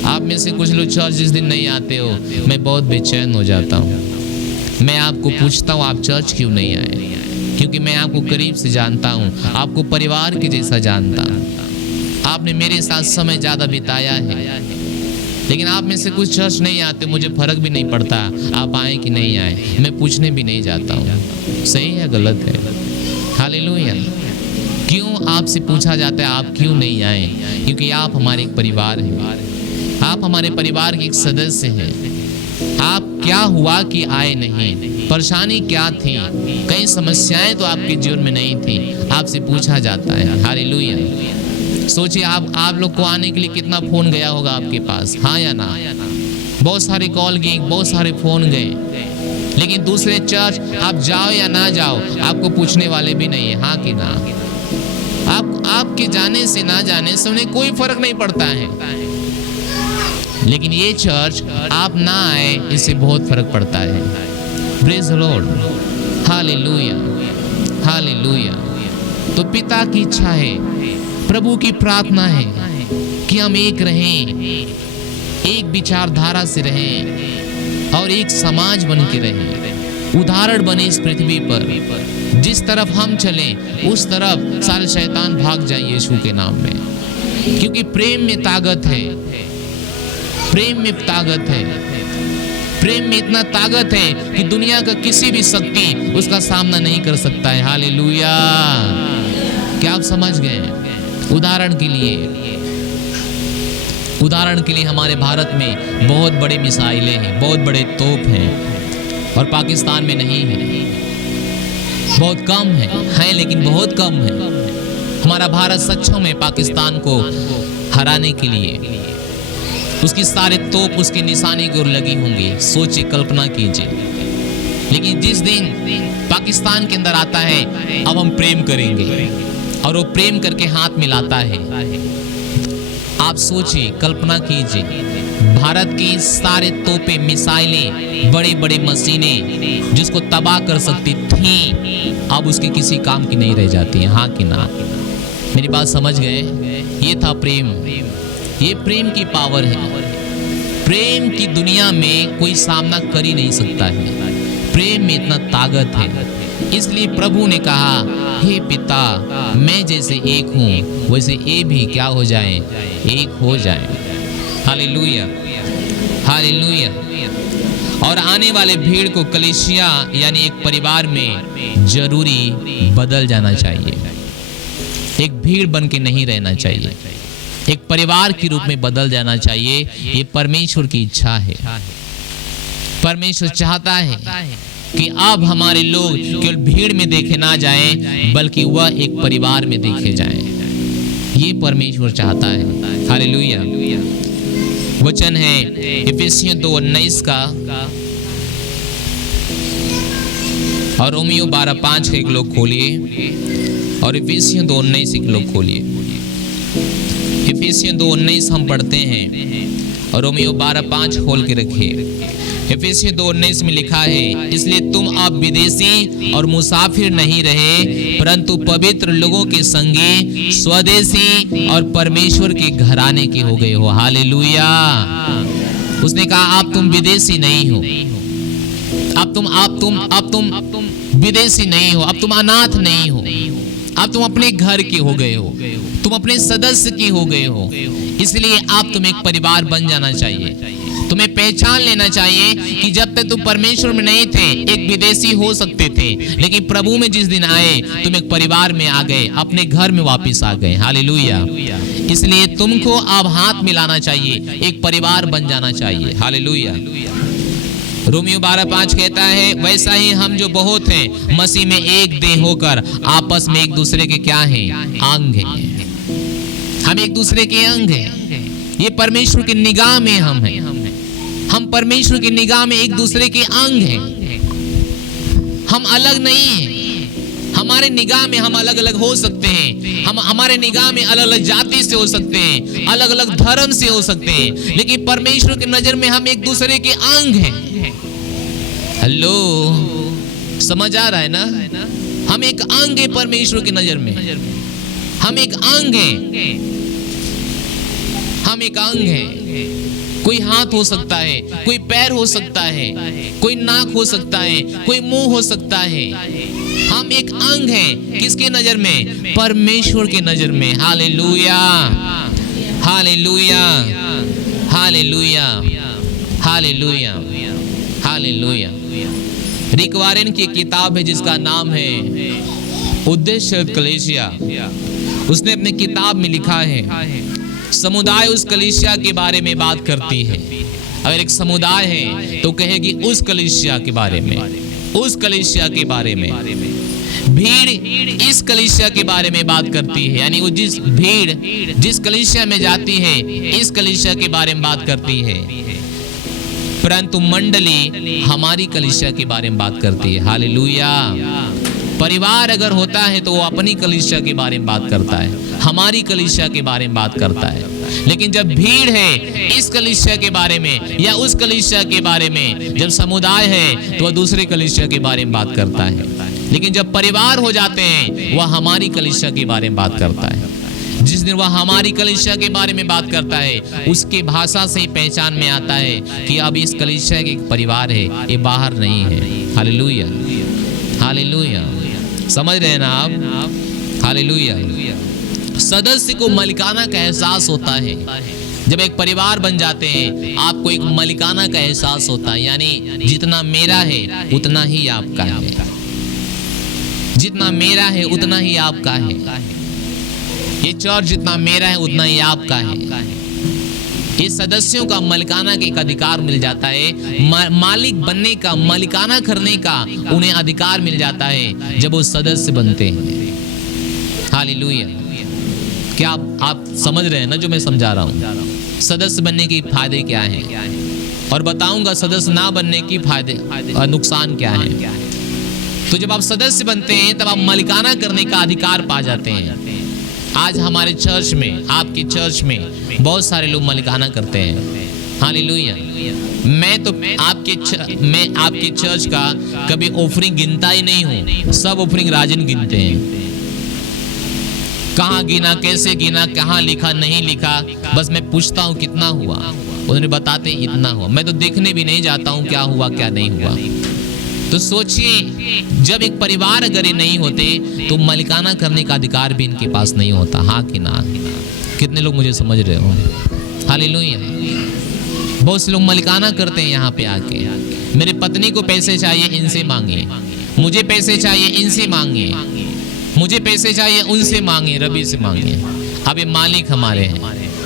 आप में से कुछ लोग चर्च जिस दिन नहीं आते हो, मैं बहुत बेचैन हो जाता हूँ। मैं आपको पूछता हूँ आप चर्च क्यों नहीं आए? क्योंकि मैं आपको करीब से जानता हूँ, आपको परिवार के जैसा जानता हूँ। आपने मेरे साथ समय ज़्यादा बिताया है, लेकिन आप में से कुछ चर्च नहीं आते, मुझे फर्क भी नहीं पड़ता आप आए कि नहीं आए, मैं पूछने भी नहीं जाता हूँ। सही है गलत है? हालेलुया। क्यों आपसे पूछा जाता है आप क्यों नहीं आए? क्योंकि आप हमारे एक परिवार हैं, आप हमारे परिवार के एक सदस्य हैं। आप क्या हुआ कि आए नहीं? परेशानी क्या थी? कई समस्याएं तो आपके जीवन में नहीं थी, आपसे पूछा जाता है। हालेलुया। सोचिए आप लोग को आने के लिए कितना फोन गया होगा आपके पास, हाँ या ना? बहुत सारे कॉल गए, बहुत सारे फोन गए, लेकिन दूसरे चर्च आप जाओ या ना जाओ आपको पूछने वाले भी नहीं है, हाँ कि ना? आपके जाने से ना जाने से उन्हें कोई फर्क नहीं पड़ता है, लेकिन ये चर्च आप ना आए इससे बहुत फर्क पड़ता है। Praise the Lord. Hallelujah, hallelujah. तो पिता की इच्छा है, प्रभु की प्रार्थना है कि हम एक रहें, एक विचारधारा से रहें और एक समाज बन के रहें, उदाहरण बने इस पृथ्वी पर। जिस तरफ हम चलें उस तरफ सारे शैतान भाग जाए यीशु के नाम में, क्योंकि प्रेम में ताकत है, प्रेम में ताकत है। प्रेम में इतना ताकत है कि दुनिया का किसी भी शक्ति उसका सामना नहीं कर सकता है। हालेलुया। क्या आप समझ गए? उदाहरण के लिए हमारे भारत में बहुत बड़े मिसाइलें हैं, बहुत बड़े तोप हैं, और पाकिस्तान में नहीं है, बहुत कम है लेकिन बहुत कम है। हमारा भारत सक्षम है पाकिस्तान को हराने के लिए, उसकी सारे तोप उसके निशाने की ओर लगी होंगी। सोचिए, कल्पना कीजिए। लेकिन जिस दिन पाकिस्तान के अंदर आता है अब हम प्रेम करेंगे, और वो प्रेम करके हाथ मिलाता है। आप सोचिए, कल्पना कीजिए, भारत की सारे तोपे, मिसाइलें, बड़े बड़े मशीनें जिसको तबाह कर सकती थी अब उसके किसी काम की नहीं रह जाती है, हाँ कि ना? मेरी बात समझ गए? ये था प्रेम, ये प्रेम की पावर है। प्रेम की दुनिया में कोई सामना कर ही नहीं सकता है, प्रेम में इतना ताकत है। इसलिए प्रभु ने कहा, हे पिता, मैं जैसे एक हूँ वैसे ये भी क्या हो जाए, एक हो जाए। Hallelujah, hallelujah. और आने वाले भीड़ को कलीसिया यानी एक परिवार में जरूरी बदल जाना चाहिए। एक भीड़ बन के नहीं रहना चाहिए, एक परिवार के रूप में बदल जाना चाहिए। ये परमेश्वर की इच्छा है। परमेश्वर चाहता है कि अब हमारे लोग केवल भीड़ में देखे ना जाएं, बल्कि वह एक परिवार में देखे जाएं। ये परमेश्वर चाहता है। हालेलुया। वचन है इफिसियों 2:19 का और रोमियो 12:5 का एक लोग खोलिए, और इफिसियों 2:19 एक लोग खोलिए। इफिसियों 2:19 हम पढ़ते हैं और रोमियो 12:5 खोल के रखिए। इफिसियों 2:19 में लिखा है, इसलिए तुम अब विदेशी और मुसाफिर नहीं रहे, परंतु पवित्र लोगों के संगी, स्वदेशी और परमेश्वर के घराने के हो गए हो। हालेलुया। उसने कहा अब तुम विदेशी नहीं हो, अब तुम विदेशी नहीं हो, अब तुम अनाथ नहीं हो, अब तुम अपने घर के हो गए हो, तुम अपने सदस्य के हो गए हो। इसलिए अब तुम एक परिवार बन जाना चाहिए। तुम्हें पहचान लेना चाहिए कि जब तक तुम परमेश्वर में नहीं थे एक विदेशी हो सकते थे, लेकिन प्रभु में जिस दिन आए तुम एक परिवार में आ गए, अपने घर में वापस आ गए। हालेलुया। इसलिए तुमको अब हाथ मिलाना चाहिए, एक परिवार बन जाना चाहिए। हालेलुया। रोमियो 12:5 कहता है, वैसा ही हम जो बहुत हैं मसीह में एक देह होकर आपस में एक दूसरे के क्या हैं, अंग हैं। हम एक दूसरे के अंग हैं। ये परमेश्वर की निगाह में हम हैं। हम परमेश्वर की निगाह में एक दूसरे के अंग हैं। हम अलग नहीं हैं। हमारे निगाह में हम अलग अलग हो सकते हैं, हम हमारे निगाह में अलग अलग जाति से हो सकते हैं, अलग अलग धर्म से हो सकते हैं, लेकिन परमेश्वर की नजर में हम एक दूसरे के अंग हैं। हेलो, समझ आ रहा है ना? हम एक अंग है परमेश्वर की नजर में। हम एक अंग हैं, हम एक अंग हैं। कोई हाथ हो सकता है, कोई पैर हो सकता है, कोई नाक हो सकता है, कोई मुंह हो सकता है। हम एक अंग हैं किसके नजर में? परमेश्वर के नजर में। Hallelujah, hallelujah, hallelujah, hallelujah, hallelujah. Rick Warren की किताब है जिसका नाम है उद्देश्य कलीसिया। उसने अपने किताब में लिखा है, समुदाय उस कलीसिया के बारे में बात करती है। अगर एक समुदाय है तो कहेगी उस कलीसिया के बारे में, उस कलीसिया के बारे में। भीड़ इस कलीसिया के बारे में बात करती है, यानी वो जिस भीड़ जिस कलीसिया में जाती है इस कलीसिया के बारे में बात करती है। परंतु मंडली हमारी कलीसिया के बारे में बात करती है। हालेलुया। परिवार अगर होता है तो वो अपनी कलीसिया के बारे में बात करता है, हमारी कलीसिया के बारे में बात करता है। लेकिन जब भीड़ है इस कलीसिया के बारे में या उस कलीसिया के बारे में, जब समुदाय है तो वह दूसरे कलीसिया के बारे में बात करता है। लेकिन जब परिवार हो जाते हैं वह हमारी कलीसिया के बारे में बात करता है। जिस दिन वह हमारी कलीसिया के बारे में बात करता है, उसके भाषा से ही पहचान में आता है कि अब इस कलीसिया के एक परिवार है, ये बाहर नहीं है। Hallelujah, hallelujah. समझ रहे हैं ना आप? हालेलुया। सदस्य को मलिकाना का एहसास होता है। जब एक परिवार बन जाते हैं आपको एक मलिकाना का एहसास होता है, यानी जितना मेरा है उतना ही आपका है, जितना मेरा है उतना ही आपका है, ये चर्च जितना मेरा है उतना ही आपका है। ये सदस्यों का मलिकाना का एक अधिकार मिल जाता है, मालिक बनने का, मलिकाना करने का उन्हें अधिकार मिल जाता है जब वो सदस्य बनते हैं। हालेलुया। क्या आप समझ रहे हैं ना जो मैं समझा रहा हूँ? सदस्य बनने के फायदे क्या हैं और बताऊंगा सदस्य ना बनने की फायदे और नुकसान क्या है। तो जब आप सदस्य बनते हैं तब आप मलिकाना करने का अधिकार पा जाते हैं। आज हमारे चर्च में, आपके चर्च में बहुत सारे लोग मलिकाना करते हैं। हालेलुया। मैं आपके चर्च का कभी ऑफरिंग गिनता ही नहीं हूँ, सब ऑफरिंग राजन गिनते हैं। कहाँ गिना, कैसे गिना, कहाँ लिखा, नहीं लिखा, बस मैं पूछता हूँ कितना हुआ, उन्हें बताते इतना हुआ। मैं तो देखने भी नहीं जाता हूँ क्या हुआ क्या नहीं हुआ। तो सोचिए जब एक परिवार अगर ये नहीं होते तो मलिकाना करने का अधिकार भी इनके पास नहीं होता। हाँ कि ना? कितने लोग मुझे समझ रहे हो? हालेलुया। बहुत से लोग मलिकाना करते हैं यहाँ पे आके, मेरे पत्नी को पैसे चाहिए इनसे मांगे, मुझे पैसे चाहिए इनसे मांगे, मुझे पैसे चाहिए उनसे मांगे, रवि से मांगे। अब ये मालिक हमारे हैं,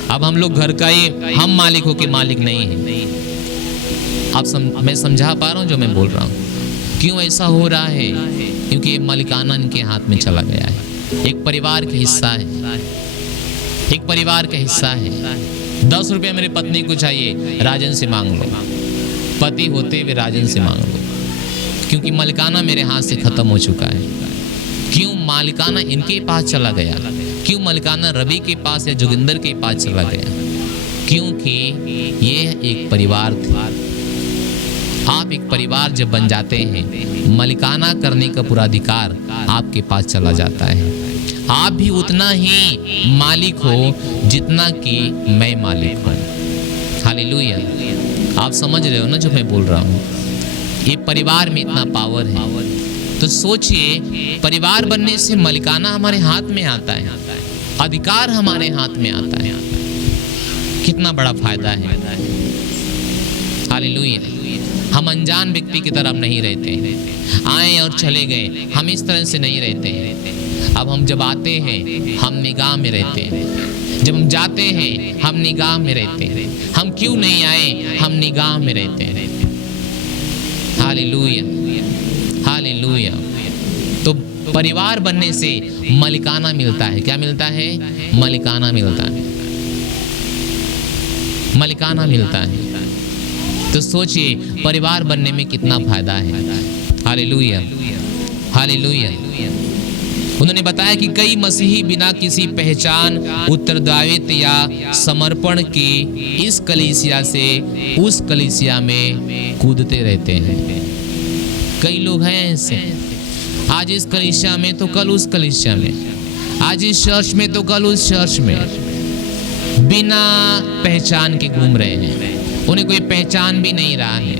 अब हम लोग घर का ही, हम मालिक हो के मालिक नहीं है। मैं समझा पा रहा हूँ जो मैं बोल रहा हूँ? क्यों ऐसा हो रहा है? क्योंकि ये मालिकाना इनके हाथ में चला गया है। एक परिवार का हिस्सा है, एक परिवार का हिस्सा है। 10 रुपये मेरी पत्नी को चाहिए, राजन से मांग लो, पति होते हुए राजन से मांग लो, क्योंकि मालिकाना मेरे हाथ से खत्म हो चुका है। क्यों मालिकाना इनके पास चला गया? क्यों मालिकाना रवि के पास या जोगिंदर के पास चला गया? क्योंकि ये एक परिवार था। आप एक परिवार जब बन जाते हैं, मालिकाना करने का पूरा अधिकार आपके पास चला जाता है। आप भी उतना ही मालिक हो जितना कि मैं मालिक हूँ। हालेलुया। आप समझ रहे हो ना जो मैं बोल रहा हूँ? ये परिवार में इतना पावर है। तो सोचिए परिवार बनने से मालिकाना हमारे हाथ में आता है, अधिकार हमारे हाथ में आता है। कितना बड़ा फायदा है। हालेलुया। हम अनजान व्यक्ति की तरफ नहीं रहते, आए और चले गए, हम इस तरह से नहीं रहते। अब हम जब आते हैं हम निगाह में रहते हैं, जब हम जाते हैं हम निगाह में रहते हैं। हम क्यों नहीं आए? हम निगाह में रहते हैं। Hallelujah, hallelujah. तो परिवार बनने से मालिकाना मिलता है। क्या मिलता है? मालिकाना मिलता है, मालिकाना मिलता है। तो सोचिए परिवार बनने में कितना फायदा है। Hallelujah, hallelujah. उन्होंने बताया कि कई मसीही बिना किसी पहचान, उत्तरदायित्व या समर्पण के इस कलीसिया से उस कलीसिया में कूदते रहते हैं। कई लोग हैं ऐसे, आज इस कलीसिया में तो कल उस कलीसिया में, आज इस चर्च में तो कल उस चर्च में, बिना पहचान के घूम रहे हैं। उन्हें कोई पहचान भी नहीं रहा है,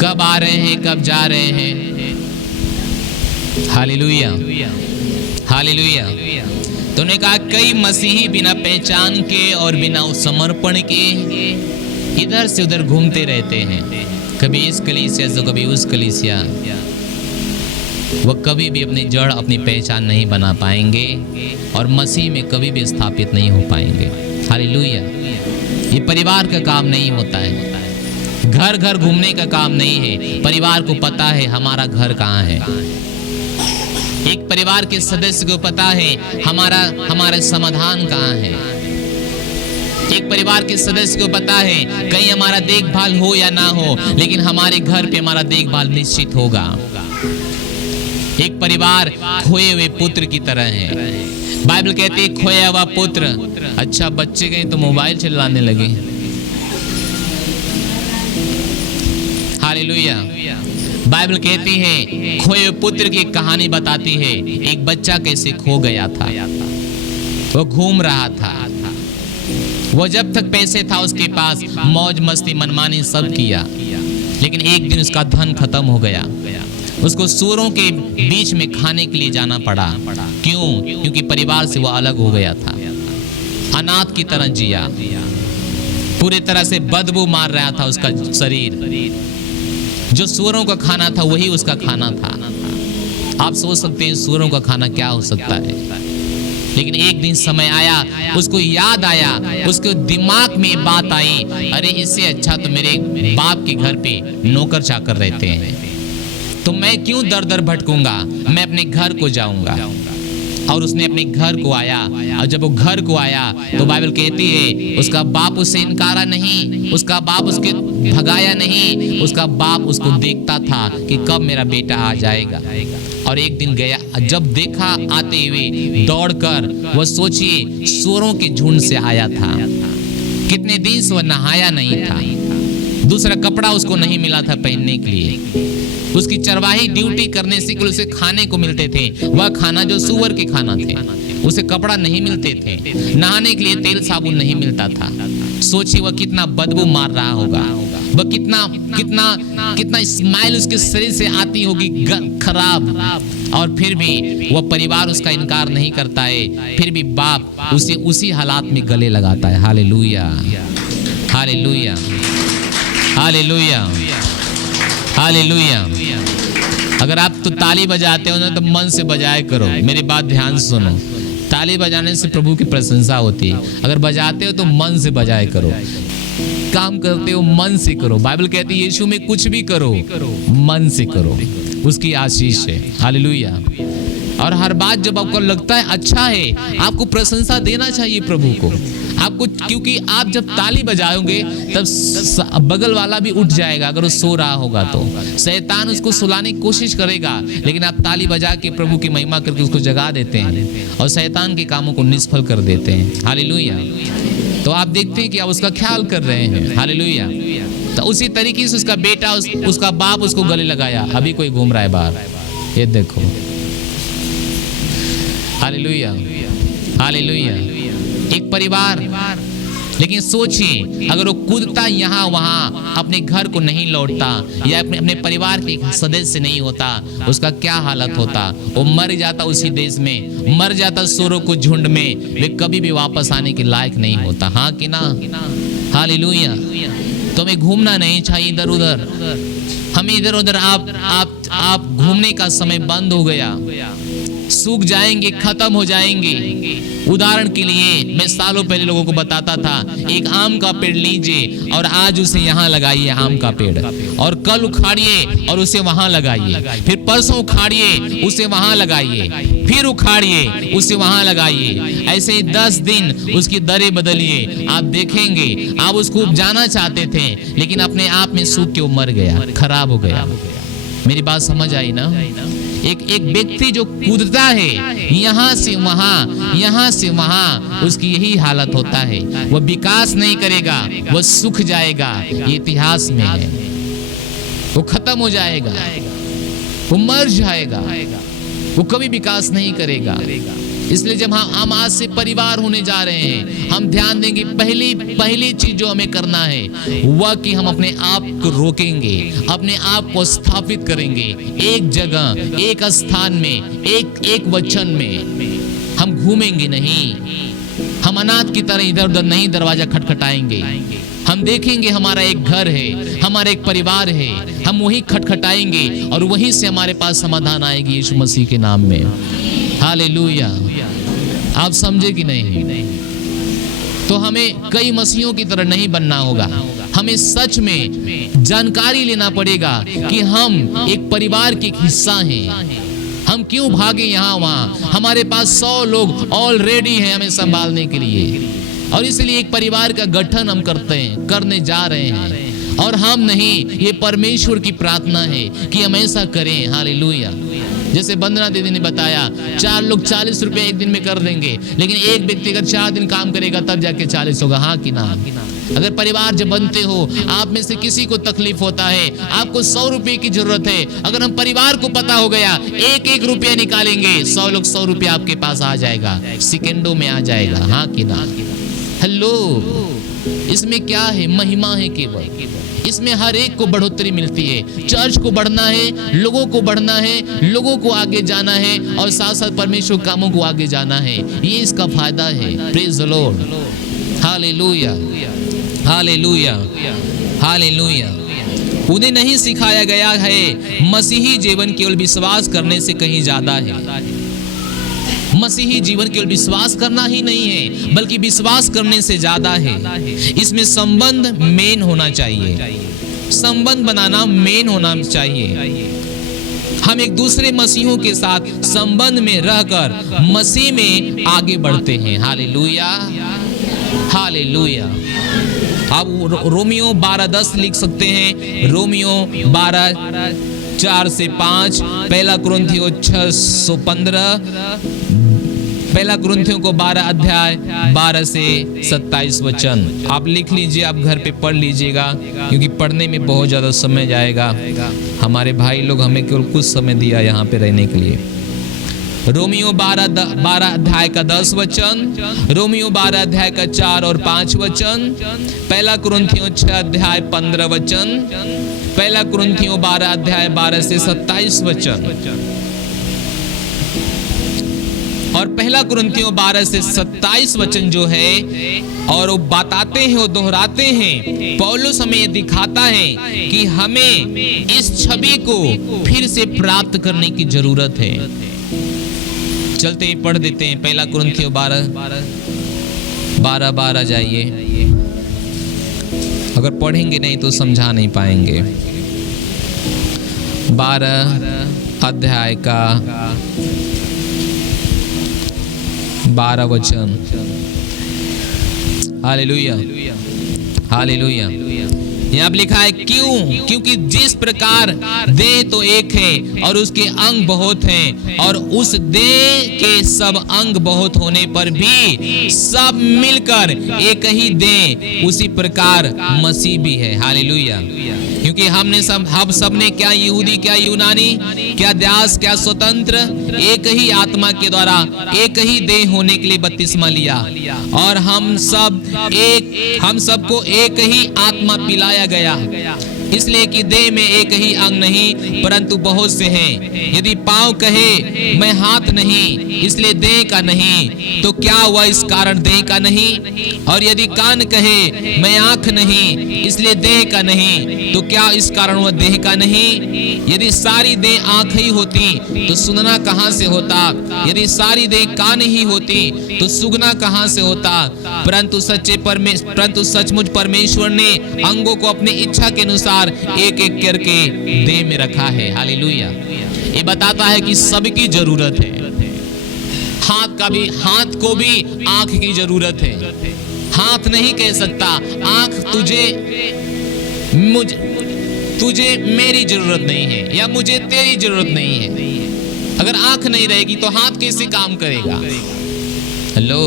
कब आ रहे हैं कब जा रहे हैं। Hallelujah, hallelujah. तो उन्होंने कहा कई मसीही बिना पहचान के और बिना उस समर्पण के इधर से उधर घूमते रहते हैं, कभी इस कलीसिया से कभी उस कलीसिया। वह कभी भी अपनी जड़, अपनी पहचान नहीं बना पाएंगे और मसीह में कभी भी स्थापित नहीं हो पाएंगे। हालेलुया। ये परिवार का काम नहीं होता है, घर घर घूमने का काम नहीं है। परिवार को पता है हमारा घर कहाँ है, एक परिवार के सदस्य को पता है हमारा समाधान कहाँ है, एक परिवार के सदस्य को पता है कहीं हमारा देखभाल हो या ना हो, लेकिन हमारे घर पे हमारा देखभाल निश्चित होगा। एक परिवार खोए हुए पुत्र की तरह है। बाइबल कहती है खोया हुआ पुत्र। अच्छा, बच्चे कहीं तो मोबाइल चलाने लगे। हालेलुया। बाइबल कहती है खोए हुए पुत्र की कहानी बताती है एक बच्चा कैसे खो गया था। वो घूम रहा था, वो जब तक पैसे था उसके पास मौज मस्ती मनमानी सब किया, लेकिन एक दिन उसका धन खत्म हो गया। उसको सूअरों के बीच में खाने के लिए जाना पड़ा। क्यों? क्योंकि परिवार से वो अलग हो गया था, अनाथ की तरह जिया, पूरी तरह से बदबू मार रहा था उसका शरीर। जो सूअरों का खाना था वही उसका खाना था। आप सोच सकते हैं सूअरों का खाना क्या हो सकता है, लेकिन एक दिन समय आया, उसको याद आया, उसके दिमाग में बात आई, अरे इससे अच्छा तो मेरे बाप के घर पे नौकर चाकर रहते हैं, तो मैं क्यों दर दर भटकूंगा, मैं अपने घर को जाऊंगा। और उसने अपने घर को आया, और जब वो घर को आया तो बाइबल कहती है उसका बाप उससे इनकारा नहीं, उसका बाप उसके भगाया नहीं, उसका बाप उसको देखता था कि कब मेरा बेटा आ जाएगा। और एक दिन गया, जब देखा आते हुए दौड़कर, वह सोचिए सूअरों के झुंड से आया था, कितने दिन से वह नहाया नहीं था, दूसरा कपड़ा उसको नहीं मिला था पहनने के लिए। उसकी चरवाही ड्यूटी करने से उसे खाने को मिलते थे, वह खाना जो सुअर के खाना थे, उसे कपड़ा नहीं मिलते थे, नहाने के लिए तेल साबुन नहीं मिलता था। सोचिए वह कितना बदबू मार रहा होगा, वह कितना स्माइल उसके शरीर से आती होगी खराब, और फिर भी वह परिवार उसका इनकार नहीं करता है, फिर भी बाप उसे उसी हालात में गले लगाता है। Hallelujah, hallelujah, hallelujah, hallelujah. अगर आप तो ताली बजाते हो ना तो मन से बजाया करो, मेरी बात ध्यान से सुनो। ताली बजाने से प्रभु की प्रशंसा होती है, अगर बजाते हो तो मन से बजाया करो। काम करते हो मन से करो। बाइबल कहती है यीशु में कुछ भी करो मन से करो, उसकी आशीष है। हालेलुया। और हर बात जब आपको लगता है अच्छा है, आपको प्रशंसा देना चाहिए प्रभु को आपको, क्योंकि आप जब ताली बजाओगे तब बगल वाला भी उठ जाएगा। अगर वो सो रहा होगा तो शैतान उसको सुलाने की कोशिश करेगा, लेकिन आप ताली बजा के प्रभु की महिमा करके उसको जगा देते हैं और शैतान के कामों को निष्फल कर देते हैं। हालेलुया। तो आप देखते हैं कि आप उसका ख्याल कर रहे हैं। हालेलुया। तो उसी तरीके से उसका बेटा उसका बाप उसको गले लगाया। अभी कोई घूम रहा है बाहर, ये देखो। Hallelujah, hallelujah. एक परिवार, लेकिन सोचिए अगर वो कूदता यहाँ वहाँ, अपने घर को नहीं लौटता या अपने परिवार के सदस्य नहीं होता, उसका क्या हालत होता। वो मर जाता उसी देश में, मर जाता सूअरों को झुंड में, वे कभी भी वापस आने के लायक नहीं होता। हाँ कि ना? हालेलुया। तो हमें घूमना नहीं चाहिए इधर उधर। हमें इधर उधर आप घूमने का समय बंद हो गया, सूख जाएंगे, खत्म हो जाएंगे। उदाहरण के लिए मैं सालों पहले लोगों को बताता था, एक आम का पेड़ लीजिए और आज उसे यहाँ लगाइए आम का पेड़, और कल उखाड़िए और उसे वहां लगाइए, फिर परसों उखाड़िए उसे वहां लगाइए, फिर उखाड़िए उसे वहां लगाइए। ऐसे ही 10 दिन उसकी दरें बदलिए, आप देखेंगे आप उसको उपजाना चाहते थे लेकिन अपने आप में सूख के वो मर गया, खराब हो गया। मेरी बात समझ आई ना? एक व्यक्ति जो कूदता है यहाँ से वहां, उसकी यही हालत होता है। वह विकास नहीं करेगा, वह सूख जाएगा। ये इतिहास में है, वो खत्म हो जाएगा, वो मर जाएगा, वो कभी विकास नहीं करेगा। इसलिए जब हम आज से परिवार होने जा रहे हैं, हम ध्यान देंगे पहली चीज जो हमें करना है वह कि हम अपने आप को रोकेंगे, अपने आप को स्थापित करेंगे एक जगह, एक स्थान में, एक वचन में। हम घूमेंगे नहीं, हम अनाथ की तरह इधर उधर नहीं दरवाजा खटखटाएंगे। हम देखेंगे हमारा एक घर है, हमारा एक परिवार है, हम वहीं खटखटाएंगे और वहीं से हमारे पास समाधान आएगी यीशु मसीह के नाम में। हालेलुया। आप समझे कि नहीं? तो हमें कई मसीहों की तरह नहीं बनना होगा। हमें सच में जानकारी लेना पड़ेगा कि हम एक परिवार के एक हिस्सा हैं। हम क्यों भागे यहाँ वहाँ? हमारे पास 100 लोग ऑलरेडी हैं हमें संभालने के लिए, और इसलिए एक परिवार का गठन हम करने जा रहे हैं। और हम नहीं, ये परमेश्वर की प्रार्थना है कि हम ऐसा करें। हालेलुया। जैसे वंदना दीदी ने बताया, 4 लोग 40 रुपए एक दिन में कर देंगे, लेकिन एक व्यक्ति अगर 4 दिन काम करेगा तब जाके 40 होगा। हाँ कि ना? अगर परिवार जब बनते हो, आप में से किसी को तकलीफ होता है, आपको 100 रुपए की जरूरत है, अगर हम परिवार को पता हो गया, एक रुपया निकालेंगे, 100 लोग 100 रुपया आपके पास आ जाएगा, सेकेंडों में आ जाएगा। हाँ कि ना? हेलो, इसमें क्या है? महिमा है केवल। इसमें हर एक को बढ़ोतरी मिलती है। चर्च को बढ़ना है, लोगों को बढ़ना है, लोगों को आगे जाना है, और साथ साथ परमेश्वर कामों को आगे जाना है। ये इसका फायदा है। Praise the Lord. Hallelujah, hallelujah, hallelujah. उन्हें नहीं सिखाया गया है मसीही जीवन केवल विश्वास करने से कहीं ज्यादा है। मसीही जीवन केवल विश्वास करना ही नहीं है, बल्कि विश्वास करने से ज्यादा है। इसमें संबंध मेन होना चाहिए, संबंध बनाना मेन होना चाहिए। हम एक दूसरे मसीहों के साथ संबंध में रहकर मसीह में आगे बढ़ते हैं। Hallelujah, hallelujah. आप रोमियो 12:10 लिख सकते हैं। रोमियो 12:4 से 5, 1 कुरिन्थियों 6:15, 1 कुरिन्थियों को 12 अध्याय 12 से 27 वचन। आप लिख लीजिए, आप घर पे पढ़ लीजिएगा, क्योंकि पढ़ने में बहुत ज़्यादा समय जाएगा। हमारे भाई लोग हमें केवल कुछ समय दिया यहाँ पे रहने के लिए। रोमियो 12 अध्याय का 10 वचन, रोमियो 12 अध्याय का 4 और 5 वचन, 1 कुरिन्थियों 6 अध्याय 15 वचन, 1 कुरिन्थियों 12 अध्याय 12 से 27 वचन, और 1 कुरिन्थियों 12 से 27 वचन जो है, और वो बताते हैं, वो दोहराते हैं। पौलुस हमें ये दिखाता है कि हमें इस छवि को फिर से प्राप्त करने की जरूरत है। चलते ही पढ़ देते हैं 1 कुरिन्थियों 12 जाइए। अगर पढ़ेंगे नहीं तो समझा नहीं पाएंगे। 12 अध्याय का 12 वचन। Hallelujah, hallelujah. यहाँ लिखा है, क्यों? क्योंकि जिस प्रकार देह तो एक है और उसके अंग बहुत हैं, और उस देह के सब अंग बहुत होने पर भी सब मिलकर एक ही देह, उसी प्रकार मसीह भी है। हालेलुया। क्योंकि हम सब ने, क्या यहूदी क्या यूनानी, क्या दास क्या स्वतंत्र, एक ही आत्मा के द्वारा एक ही देह होने के लिए बपतिस्मा लिया, और हम सबको एक ही आत्मा पिलाया गया, इसलिए कि देह में एक ही अंग नहीं परंतु बहुत से हैं। यदि पांव कहे मैं हाथ नहीं इसलिए देह का नहीं, तो क्या वह इस कारण देह का नहीं? और यदि कान कहे मैं आंख नहीं इसलिए देह का नहीं, तो क्या इस कारण वह देह का नहीं? यदि सारी देह आंख ही होती तो सुनना कहां से होता? यदि सारी देह कान ही होती तो सुनना कहां से होता? परंतु सचमुच परमेश्वर ने अंगों को अपनी इच्छा के अनुसार एक एक करके देह में रखा है। हालेलुया। ये बताता है कि सबकी जरूरत है। हाथ को भी आंख की जरूरत है। हाथ नहीं कह सकता आंख तुझे मेरी जरूरत नहीं है, या मुझे तेरी जरूरत नहीं है। अगर आंख नहीं रहेगी तो हाथ कैसे काम करेगा? हेलो,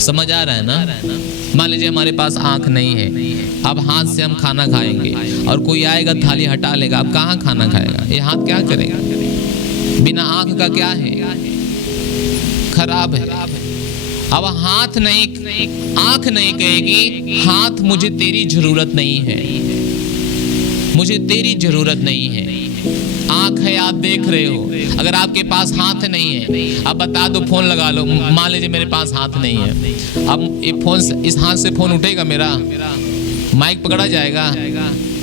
समझ आ रहा है ना? मान लीजिए हमारे पास आंख नहीं है, अब हाथ से हम खाना खाएंगे और कोई आएगा थाली हटा लेगा, अब कहाँ खाना खाएगा? ये हाथ क्या करेगा? बिना आंख का क्या है? खराब है। अब आंख नहीं कहेगी हाथ मुझे तेरी जरूरत नहीं है, मुझे तेरी जरूरत नहीं है। आंख है, आप देख रहे हो। अगर आपके पास हाथ नहीं है, आप बता दो, फोन लगा लो, मान लीजिए मेरे पास हाथ नहीं है, अब ये फोन, इस हाथ से फोन उठेगा मेरा, माइक पकड़ा जाएगा।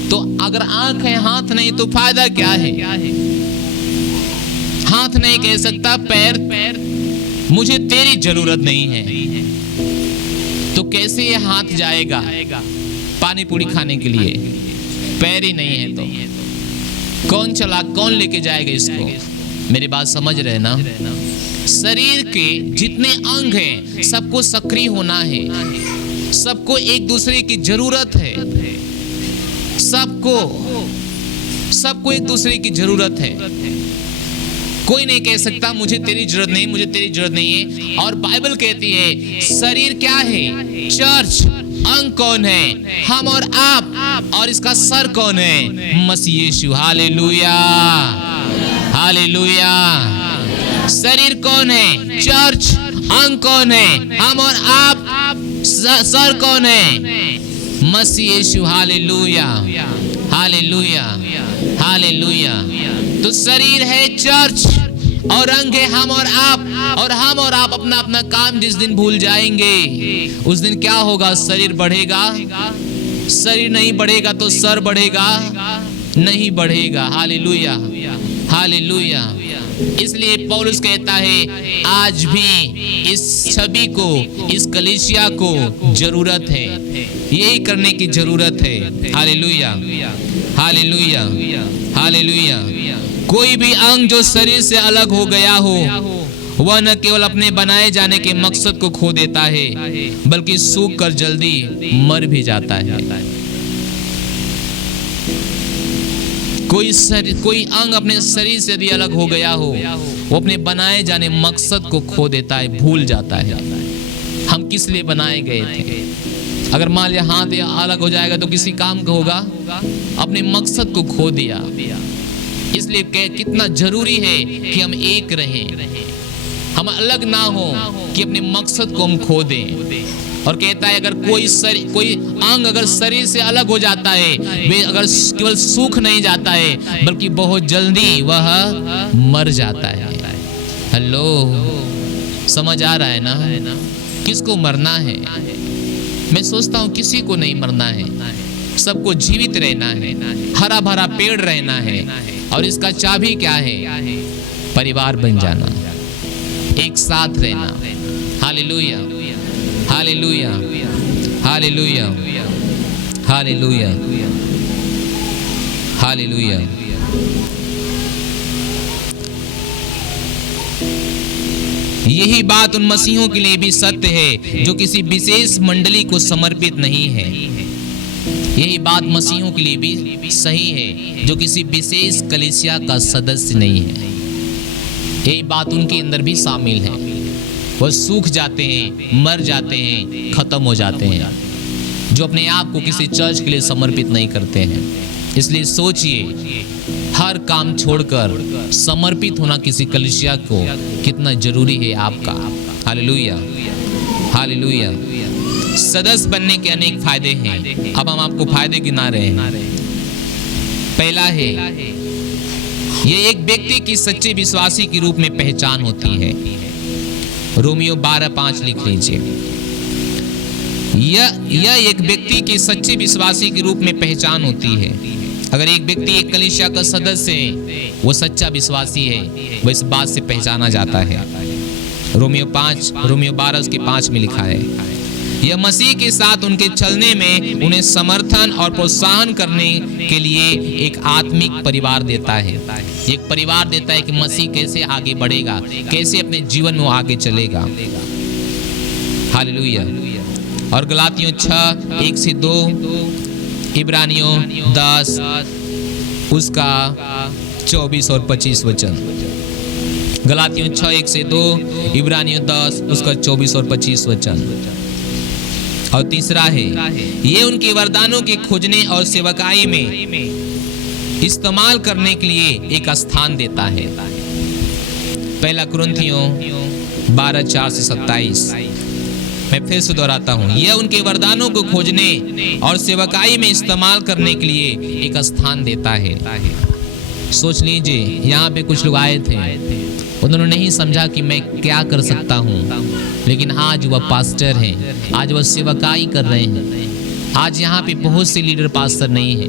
तो अगर आंख है, हाथ नहीं, तो फायदा क्या है? हाथ नहीं कह सकता, पैर मुझे तेरी जरूरत नहीं है, तो कैसे ये हाथ जाएगा पानी पूरी खाने के लिए? पैर ही नहीं है तो कौन लेके जाएगा इसको? मेरी बात समझ रहे ना? शरीर के जितने अंग हैं सबको सक्रिय होना है, सबको एक दूसरे की जरूरत है, सबको एक दूसरे की जरूरत है। कोई नहीं कह सकता मुझे तेरी जरूरत नहीं, मुझे तेरी जरूरत नहीं है। और बाइबल कहती है शरीर क्या है? चर्च। अंग कौन है? हम और आप। और इसका सर कौन है? मसीह यीशु। Hallelujah, hallelujah. शरीर कौन है? चर्च। अंग कौन है? हम और आप। सर कौन है? मसीह यीशु। Hallelujah, hallelujah, hallelujah. तो शरीर है चर्च और अंग है हम और आप। और हम और आप अपना अपना काम जिस दिन भूल जाएंगे, उस दिन क्या होगा? शरीर बढ़ेगा, शरीर नहीं बढ़ेगा तो सर बढ़ेगा, नहीं बढ़ेगा। Hallelujah, hallelujah. इसलिए पौलुस कहता है आज भी इस छवि को, इस कलीसिया को जरूरत है, यही करने की जरूरत है। Hallelujah, hallelujah, hallelujah. कोई भी अंग जो शरीर से अलग हो गया हो, वह न केवल अपने बनाए जाने के मकसद को खो देता है, बल्कि सूख कर जल्दी मर भी जाता है। कोई अंग अपने शरीर से यदि अलग हो गया हो, वो अपने बनाए जाने मकसद को खो देता है, भूल जाता है हम किस लिए बनाए गए थे। अगर मान लिया हाथ अलग हो जाएगा तो किसी काम का होगा, अपने मकसद को खो दिया। इसलिए कितना जरूरी है कि हम एक रहें, हम अलग ना हो कि अपने मकसद को हम खो दें। और कहता है अगर कोई अंग अगर शरीर से अलग हो जाता है, वे अगर केवल सूख नहीं जाता है बल्कि बहुत जल्दी वह मर जाता है। हेलो, समझ आ रहा है ना? किसको मरना है? मैं सोचता हूँ किसी को नहीं मरना है, सबको जीवित रहना है, हरा भरा पेड़ रहना है। और इसका चाबी क्या है? परिवार बन जाना, एक साथ रहना। Hallelujah, hallelujah, hallelujah, hallelujah, hallelujah. यही बात उन मसीहों के लिए भी सत्य है जो किसी विशेष मंडली को समर्पित नहीं है। यही बात मसीहों के लिए भी सही है जो किसी विशेष कलीसिया का सदस्य नहीं है। यही बात उनके अंदर भी शामिल है। वह सूख जाते हैं, मर जाते हैं, खत्म हो जाते हैं, जो अपने आप को किसी चर्च के लिए समर्पित नहीं करते हैं। इसलिए सोचिए, हर काम छोड़कर समर्पित होना किसी कलीसिया को कितना जरूरी है आपका। Hallelujah, hallelujah. सदस्य बनने के अनेक फायदे हैं। अब हम आपको फायदे गिना रहे हैं। पहला है, ये एक व्यक्ति की सच्चे विश्वासी के रूप में पहचान होती है। रोमियो 12:5 लिख लीजिए। यह एक व्यक्ति की सच्चे विश्वासी के रूप में पहचान होती है। अगर एक व्यक्ति एक कलीसिया का सदस्य है, वो सच्चा विश्वासी है, वो इस बात से पहचाना जाता है। रोमियो 12 उसके 5 में लिखा है, यह मसीह के साथ उनके चलने में उन्हें समर्थन और प्रोत्साहन करने के लिए एक आत्मिक परिवार देता है। एक परिवार देता है कि मसीह कैसे आगे बढ़ेगा, कैसे अपने जीवन में आगे चलेगा। हालेलुया। और गलातियों 6:1-2, इब्रानियों 10 उसका 24 और 25 वचन। गलातियों 6:1-2, इब्रानियों 10 उसका 24 और 25 वचन। और तीसरा है, ये उनके वरदानों के खोजने और सेवकाई में इस्तेमाल करने के लिए एक स्थान देता है। पहला कुरिन्थियों 12:4-27। मैं फिर से दोहराता हूँ, यह उनके वरदानों को खोजने और सेवकाई में इस्तेमाल करने के लिए एक स्थान देता है। सोच लीजिए, यहाँ पे कुछ लोग आए थे, उन्होंने नहीं समझा कि मैं क्या कर सकता हूँ, लेकिन आज वह पास्टर हैं, आज वह सेवकाई कर रहे हैं। आज यहाँ पे बहुत से लीडर पास्टर नहीं है।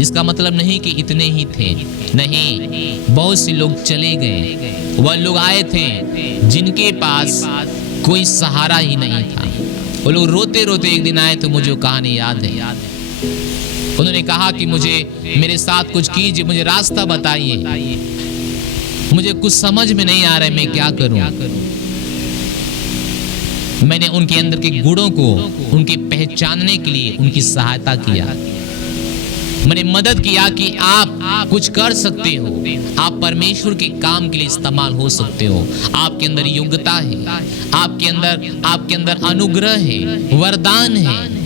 इसका मतलब नहीं कि इतने ही थे, नहीं, बहुत से लोग चले गए। वह लोग आए थे जिनके पास कोई सहारा ही नहीं था। वो लोग रोते रोते एक दिन आए तो मुझे वो कहानी याद है। उन्होंने कहा कि मुझे मेरे साथ कुछ कीजिए, मुझे रास्ता बताइए, मुझे कुछ समझ में नहीं आ रहा है, मैं क्या करूं। मैंने उनके अंदर के गुणों को उनके पहचानने के लिए उनकी सहायता किया। मैंने मदद किया कि आप कुछ कर सकते हो, आप परमेश्वर के काम के लिए इस्तेमाल हो सकते हो। आपके अंदर योग्यता है, आपके अंदर अनुग्रह है, वरदान है।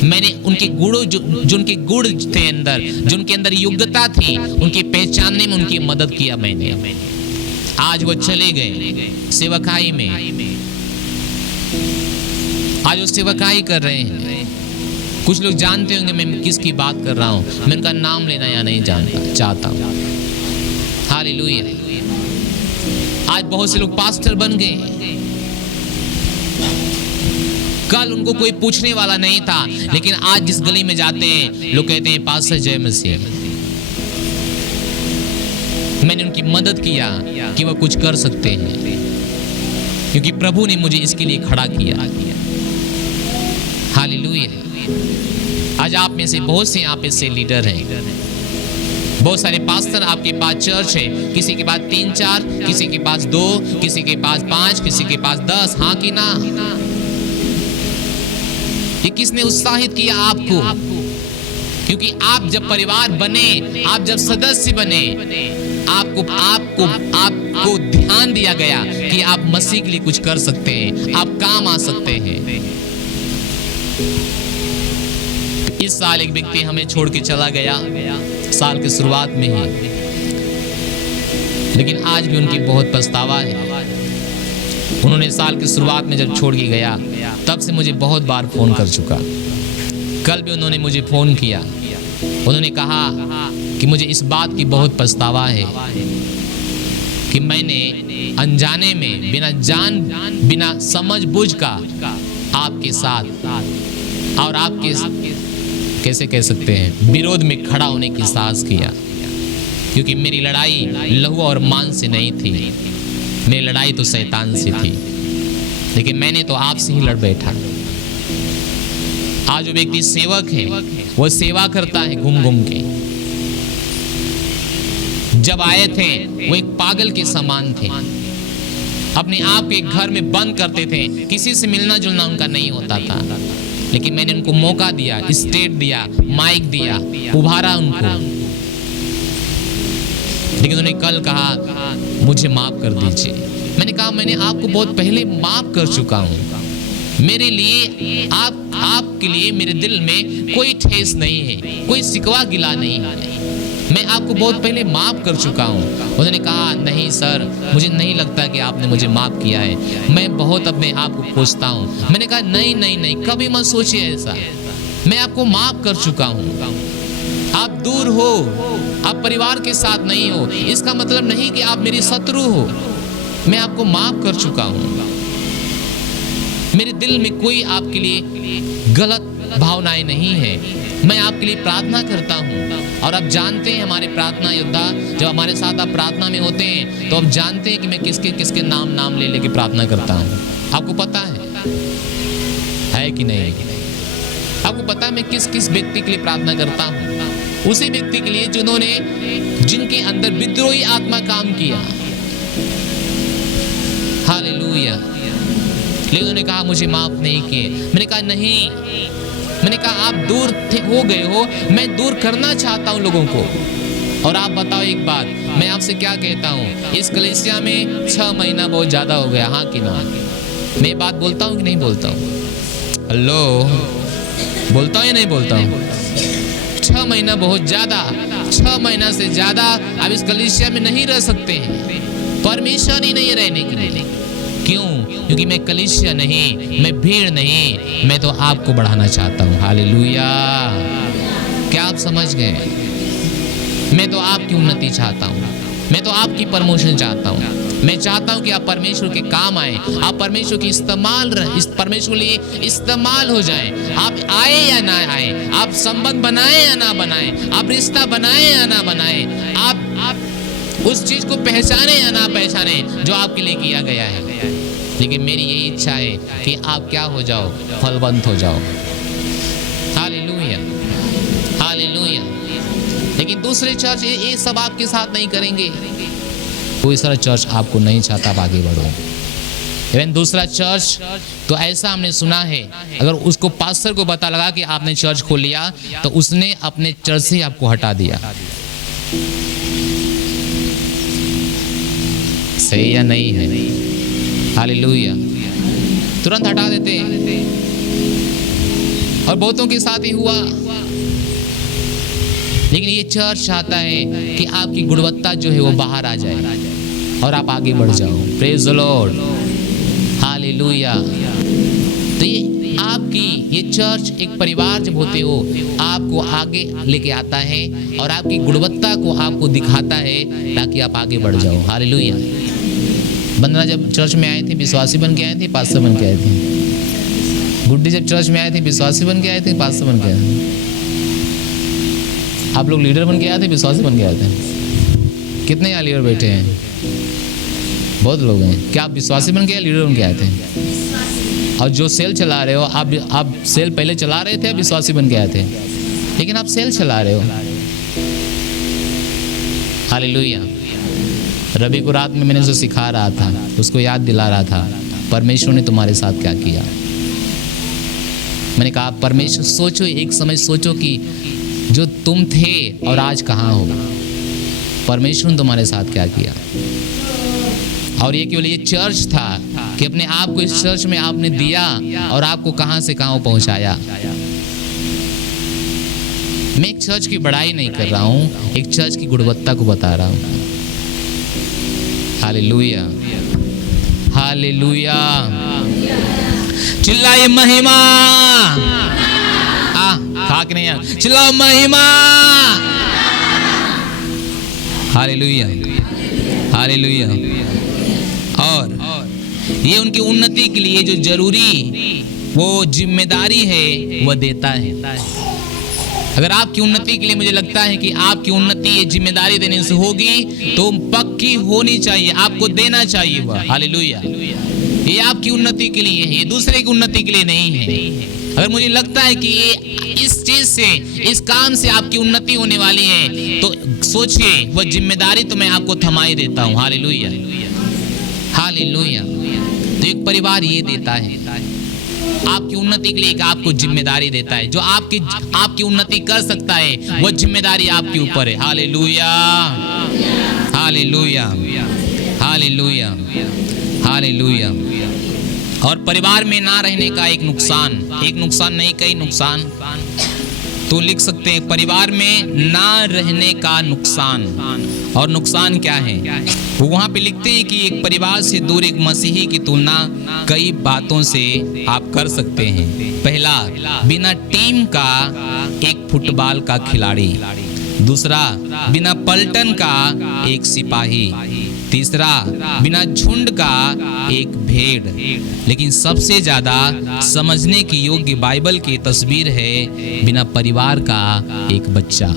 मैंने उनके गुणों जो उनके गुण थे अंदर, जो उनके अंदर योग्यता थी, उनके पहचानने में उनकी मदद किया मैंने। आज वो चले गए सेवकाई में, आज वो सेवकाई कर रहे हैं। कुछ लोग जानते होंगे मैं किसकी बात कर रहा हूं, मैं उनका नाम लेना या नहीं चाहता। हालेलुया। आज बहुत से लोग पास्टर बन गए। कल उनको कोई पूछने वाला नहीं था, लेकिन आज जिस गली में जाते हैं लोग कहते हैं पास्टर जय मसीह। मैंने उनकी मदद किया कि वह कुछ कर सकते हैं, क्योंकि प्रभु ने मुझे इसके लिए खड़ा किया। हालेलुया। आज आप में से बहुत से यहाँ पे से लीडर हैं, बहुत सारे पास्टर आपके पास चर्च है, किसी के पास 3-4, किसी के पास 2, किसी के पास 5, किसी के पास 10। हाँ कि ना? ये किसने उत्साहित किया आपको? क्योंकि आप जब परिवार बने, आप जब सदस्य बने, आपको ध्यान दिया गया कि आप मसीह के लिए कुछ कर सकते हैं, आप काम आ सकते हैं। इस साल एक व्यक्ति हमें छोड़ के चला गया, साल की शुरुआत में ही, लेकिन आज भी उनकी बहुत पछतावा है। उन्होंने साल की शुरुआत में जब छोड़ के गया, तब से मुझे बहुत बार फोन कर चुका। कल भी उन्होंने मुझे फोन किया। उन्होंने कहा कि मुझे इस बात की बहुत पछतावा है कि मैंने अनजाने में, बिना समझ बूझ का आपके साथ और आपके कैसे कह सकते हैं विरोध में खड़ा होने की साहस किया, क्योंकि मेरी लड़ाई लहू और मांस से नहीं थी, मेरी लड़ाई तो शैतान से थी, लेकिन मैंने तो आपसे ही लड़ बैठा। आज जो व्यक्ति सेवक है, वो सेवा करता है घूम घूम के। जब आए थे वो एक पागल के समान थे, अपने आप के घर में बंद करते थे, किसी से मिलना जुलना उनका नहीं होता था। लेकिन मैंने उनको मौका दिया, स्टेज दिया, माइक दिया, उभारा उनको। लेकिन उन्होंने कल कहा मुझे माफ कर दीजिए। मैंने कहा मैंने आपको बहुत पहले माफ कर चुका हूँ। मेरे लिए आपके लिए मेरे दिल में कोई ठेस नहीं है, कोई शिकवा गिला नहीं है, मैं आपको बहुत पहले माफ कर चुका हूँ। उन्होंने कहा नहीं सर, मुझे नहीं लगता कि आपने मुझे माफ किया है, मैं बहुत अपने आप को कोसता हूँ। मैंने कहा नहीं नहीं नहीं, कभी मत सोचिए ऐसा, मैं आपको माफ कर चुका हूँ। आप दूर हो, आप परिवार के साथ नहीं हो, इसका मतलब नहीं कि आप मेरी शत्रु हो। मैं आपको माफ कर चुका हूँ। मेरे दिल में कोई आपके लिए गलत भावनाएं नहीं है। मैं आपके लिए प्रार्थना करता हूँ। और आप जानते हैं हमारे प्रार्थना योद्धा, जब हमारे साथ आप प्रार्थना में होते हैं तो आप जानते हैं कि मैं किसके किसके नाम ले लेके प्रार्थना करता हूँ। आपको पता है कि नहीं? आपको पता है मैं किस किस व्यक्ति के लिए प्रार्थना करता हूँ? उसी व्यक्ति के लिए जिनके अंदर विद्रोही आत्मा काम किया। हालेलुया। लेकिन उन्होंने कहा मुझे माफ नहीं किए। मैंने कहा नहीं, मैंने कहा आप दूर हो गए हो, मैं दूर करना चाहता हूं लोगों को। और आप बताओ एक बात, मैं आपसे क्या कहता हूं, इस कलीसिया में 6 महीना बहुत ज्यादा हो गया। हाँ कि ना? मैं बात बोलता हूं कि नहीं बोलता हूं? हेलो, बोलता हूं या नहीं बोलता हूं? 6 महीना बहुत ज्यादा, 6 महीना से ज्यादा आप इस कलीसिया में नहीं रह सकते हैं। परमिशन ही नहीं है रहने के लिए। क्यों? क्योंकि मैं कलीसिया नहीं, मैं भीड़ नहीं, मैं तो आपको बढ़ाना चाहता हूँ। हालेलुया। क्या आप समझ गए? मैं तो आपकी उन्नति चाहता हूँ, मैं तो आपकी प्रमोशन चाहता हूँ। मैं चाहता हूँ कि आप परमेश्वर के काम आए, आप परमेश्वर की परमेश्वर के लिए इस्तेमाल हो जाएं। आप आए या ना आए, आप संबंध बनाए या ना बनाए, आप रिश्ता बनाए या ना बनाए, आप उस चीज को पहचाने या ना पहचाने जो आपके लिए किया गया है। लेकिन मेरी यही इच्छा है कि आप क्या हो जाओ, फलवंत हो जाओ। Hallelujah, hallelujah. लेकिन दूसरे चर्च ये सब आपके साथ नहीं करेंगे। कोई सारा चर्च आपको नहीं चाहता आप आगे बढ़ो। इवन दूसरा चर्च तो ऐसा हमने सुना है, अगर उसको पास्टर को पता लगा कि आपने चर्च खोल लिया तो उसने अपने चर्च से आपको हटा दिया। सही या नहीं है? हालेलुया। तुरंत हटा देते हैं। और बहुतों के साथ ही हुआ। लेकिन ये चर्च चाहता है कि आपकी गुणवत्ता जो है वो बाहर आ जाए और आप आगे बढ़ जाओ। Praise the Lord, hallelujah. तो ये चर्च एक परिवार जब होते हो, आपको आगे लेके आता है और आपकी गुणवत्ता को आपको दिखाता है ताकि आप आगे बढ़ जाओ। हालेलुया। बंदना जब चर्च में आए थे विश्वासी बन के आए थे, पास्टर बन के आए थे। गुड्डी जब चर्च में आए थे विश्वासी बन के आए थे, पास्टर बन के आए थे। आप लोग लीडर बन के आए थे, विश्वासी बन के आए थे। कितने यहाँ लीडर बैठे हैं? बहुत लोग हैं। क्या आप विश्वासी बन के या लीडर बन के आए थे? और जो सेल चला रहे हो, आप सेल पहले चला रहे थे, विश्वासी बन के आए थे, लेकिन आप सेल चला रहे हो। हालेलुया। रवि को रात में मैंने जो सिखा रहा था, उसको याद दिला रहा था, परमेश्वर ने तुम्हारे साथ क्या किया। मैंने कहा परमेश्वर, सोचो, एक समय सोचो कि जो तुम थे और आज कहाँ हो। परमेश्वर ने तुम्हारे साथ क्या किया। और ये केवल ये चर्च था कि अपने आप को इस चर्च में आपने दिया और आपको कहाँ से कहाँ पहुँचाया। मैं एक चर्च की बड़ाई नहीं कर रहा हूँ, एक चर्च की गुणवत्ता को बता रहा हूँ। हालेलुया, हालेलुया। चिल्लाइए महिमा। खाक नहीं है, चिल्लाओ महिमा। Hallelujah, hallelujah. और ये उनकी उन्नति के लिए जो जरूरी वो जिम्मेदारी है वो देता है। अगर आपकी उन्नति के लिए मुझे लगता है कि आपकी उन्नति ये जिम्मेदारी देने से होगी तो पक्की होनी चाहिए, आपको देना चाहिए वह। हालेलुया। ये आपकी उन्नति के लिए है, ये दूसरे की उन्नति के लिए नहीं है। अगर मुझे लगता है कि ये इस चीज से, इस काम से आपकी उन्नति होने वाली है तो सोचिए, वह जिम्मेदारी तो मैं आपको थमाई देता हूँ। Hallelujah, hallelujah. तो एक परिवार ये देता है आपकी उन्नति के लिए, एक आपको जिम्मेदारी देता है। जो आपकी उन्नति कर सकता है वह जिम्मेदारी आपके ऊपर है। Hallelujah, hallelujah, hallelujah, hallelujah. और परिवार में ना रहने का एक नुकसान नहीं, कई नुकसान तो लिख सकते हैं। परिवार में ना रहने का नुकसान। और नुकसान क्या है वो वहां पे लिखते हैं कि एक परिवार से दूर एक मसीही की तुलना कई बातों से आप कर सकते हैं। पहला, बिना टीम का एक फुटबॉल का खिलाड़ी। दूसरा, बिना पलटन का एक सिपाही। तीसरा, बिना झुंड का एक भेड़। लेकिन सबसे ज्यादा समझने की योग्य बाइबल की तस्वीर है बिना परिवार का एक बच्चा।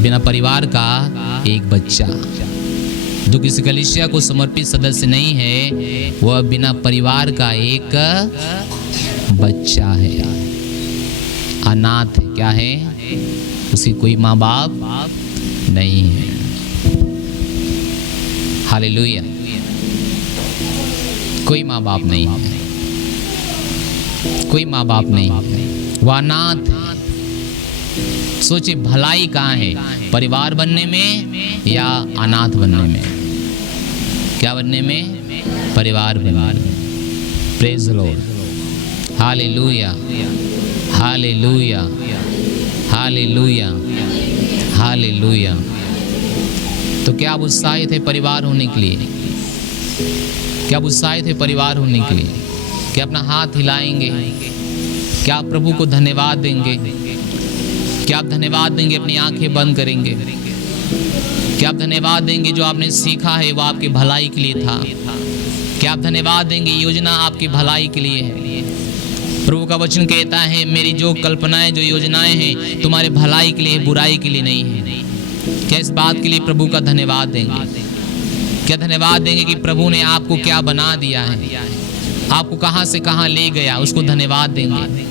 बिना परिवार का एक बच्चा जो किसी कलीसिया को समर्पित सदस्य नहीं है, वह बिना परिवार का एक बच्चा है, अनाथ है। क्या है? उसकी कोई माँ बाप नहीं है। हालेलुया। कोई माँ बाप नहीं है, कोई माँ बाप नहीं है, वह अनाथ है। सोचिए भलाई कहाँ है, परिवार बनने में या अनाथ बनने में? क्या बनने में? परिवार बनने में। Praise the Lord, hallelujah, hallelujah, hallelujah, hallelujah. तो क्या आप उत्साहित है परिवार होने के लिए? क्या आप उत्साहित है परिवार होने के लिए? क्या अपना हाथ हिलाएंगे? क्या आप प्रभु को धन्यवाद देंगे? क्या आप धन्यवाद देंगे? अपनी आंखें बंद करेंगे। क्या आप धन्यवाद देंगे जो आपने सीखा है वो आपकी भलाई के लिए था? क्या आप धन्यवाद देंगे योजना आपकी भलाई के लिए है? प्रभु का वचन कहता है मेरी जो कल्पनाएं जो योजनाएं हैं तुम्हारे भलाई के लिए, बुराई के लिए नहीं है। क्या इस बात के लिए प्रभु का धन्यवाद देंगे? क्या धन्यवाद देंगे कि प्रभु ने आपको क्या बना दिया है, आपको कहां से कहां ले गया, उसको धन्यवाद देंगे?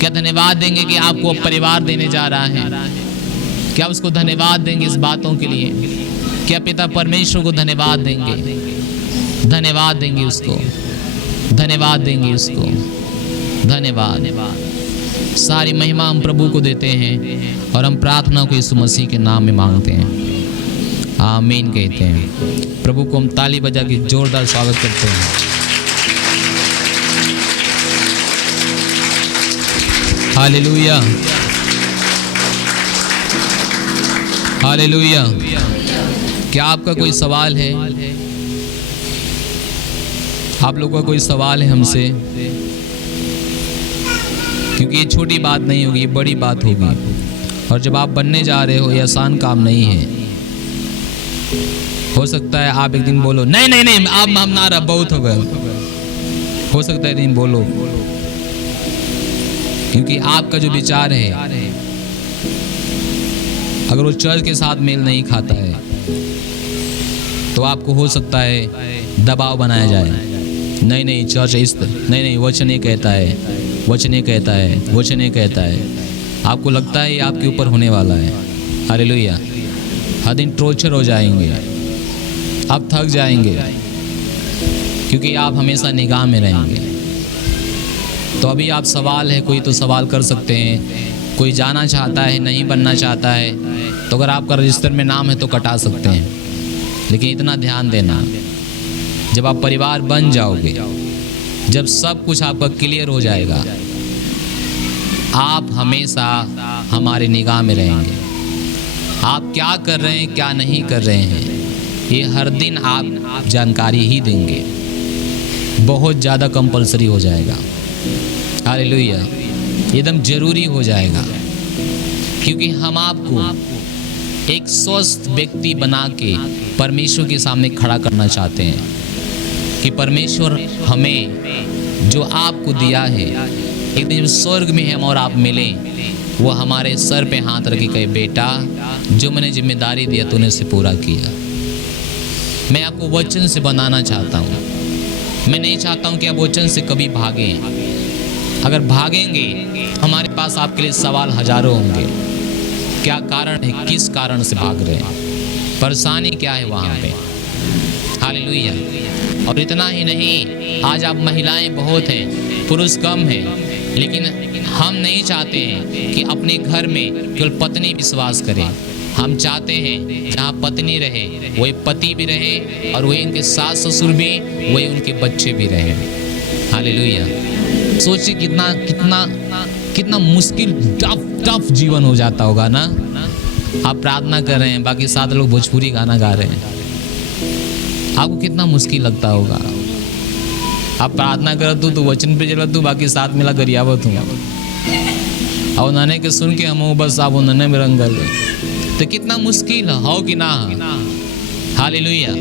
क्या धन्यवाद देंगे कि आपको परिवार देने जा रहा है? क्या उसको धन्यवाद देंगे इस बातों के लिए? क्या पिता परमेश्वर को धन्यवाद देंगे? धन्यवाद देंगे उसको, धन्यवाद देंगे उसको, धन्यवाद। सारी महिमा हम प्रभु को देते हैं और हम प्रार्थना को यीशु मसीह के नाम में मांगते हैं। आमीन कहते हैं। प्रभु को हम ताली बजा के जोरदार स्वागत करते हैं। Hallelujah, hallelujah. क्या आपका कोई सवाल है? आप लोगों का कोई सवाल है हमसे? क्योंकि ये छोटी बात नहीं होगी, ये बड़ी बात होगी। और जब आप बनने जा रहे हो ये आसान काम नहीं है। हो सकता है आप एक दिन बोलो नहीं नहीं नहीं आप हम ना रहा, बहुत हो गए। हो सकता है दिन बोलो, क्योंकि आपका जो विचार है अगर वो चर्च के साथ मेल नहीं खाता है तो आपको हो सकता है दबाव बनाया जाए। नहीं नहीं चर्च इस नहीं नहीं वचन ये कहता है, वचन ये कहता है, वचन ये कहता है। आपको लगता है ये आपके ऊपर होने वाला है। हालेलुया। हर दिन टॉर्चर हो जाएंगे, आप थक जाएंगे, क्योंकि आप हमेशा निगाह में रहेंगे। तो अभी आप सवाल है, कोई तो सवाल कर सकते हैं। कोई जाना चाहता है, नहीं बनना चाहता है, तो अगर आपका रजिस्टर में नाम है तो कटा सकते हैं। लेकिन इतना ध्यान देना, जब आप परिवार बन जाओगे, जब सब कुछ आपका क्लियर हो जाएगा, आप हमेशा हमारी निगाह में रहेंगे। आप क्या कर रहे हैं, क्या नहीं कर रहे हैं, ये हर दिन आप जानकारी ही देंगे। बहुत ज़्यादा कंपलसरी हो जाएगा। हालेलुया, एकदम जरूरी हो जाएगा, क्योंकि हम आपको एक स्वस्थ व्यक्ति बना के परमेश्वर के सामने खड़ा करना चाहते हैं कि परमेश्वर हमें जो आपको दिया है, एक दिन स्वर्ग में हम और आप मिलें, वो हमारे सर पे हाथ रखे कहे बेटा जो मैंने जिम्मेदारी दिया तूने उसे पूरा किया। मैं आपको वचन से बनाना चाहता हूँ। मैं नहीं चाहता हूँ कि आप वचन से कभी भागें। अगर भागेंगे हमारे पास आपके लिए सवाल हजारों होंगे। क्या कारण है, किस कारण से भाग रहे हैं, परेशानी क्या है वहाँ पे। हालेलुया। और इतना ही नहीं, आज आप महिलाएं बहुत हैं, पुरुष कम हैं, लेकिन हम नहीं चाहते हैं कि अपने घर में केवल पत्नी विश्वास करे। हम चाहते हैं जहाँ पत्नी रहे वही पति भी रहे, और वही उनके सास ससुर भी, वही उनके बच्चे भी रहे। हालेलुया। सोचिए कितना कितना कितना मुश्किल टफ जीवन हो जाता होगा ना। आप प्रार्थना कर रहे हैं, बाकी 7 लोग भोजपुरी गाना गा रहे हैं, आपको कितना मुश्किल लगता होगा। आप प्रार्थना करत तो वचन पे चलत, बाकी 7 मिला गरियावत हूँ और नने के सुन के हम बस आप नने में रंगल, तो कितना मुश्किल हो कि ना। हालेलुया।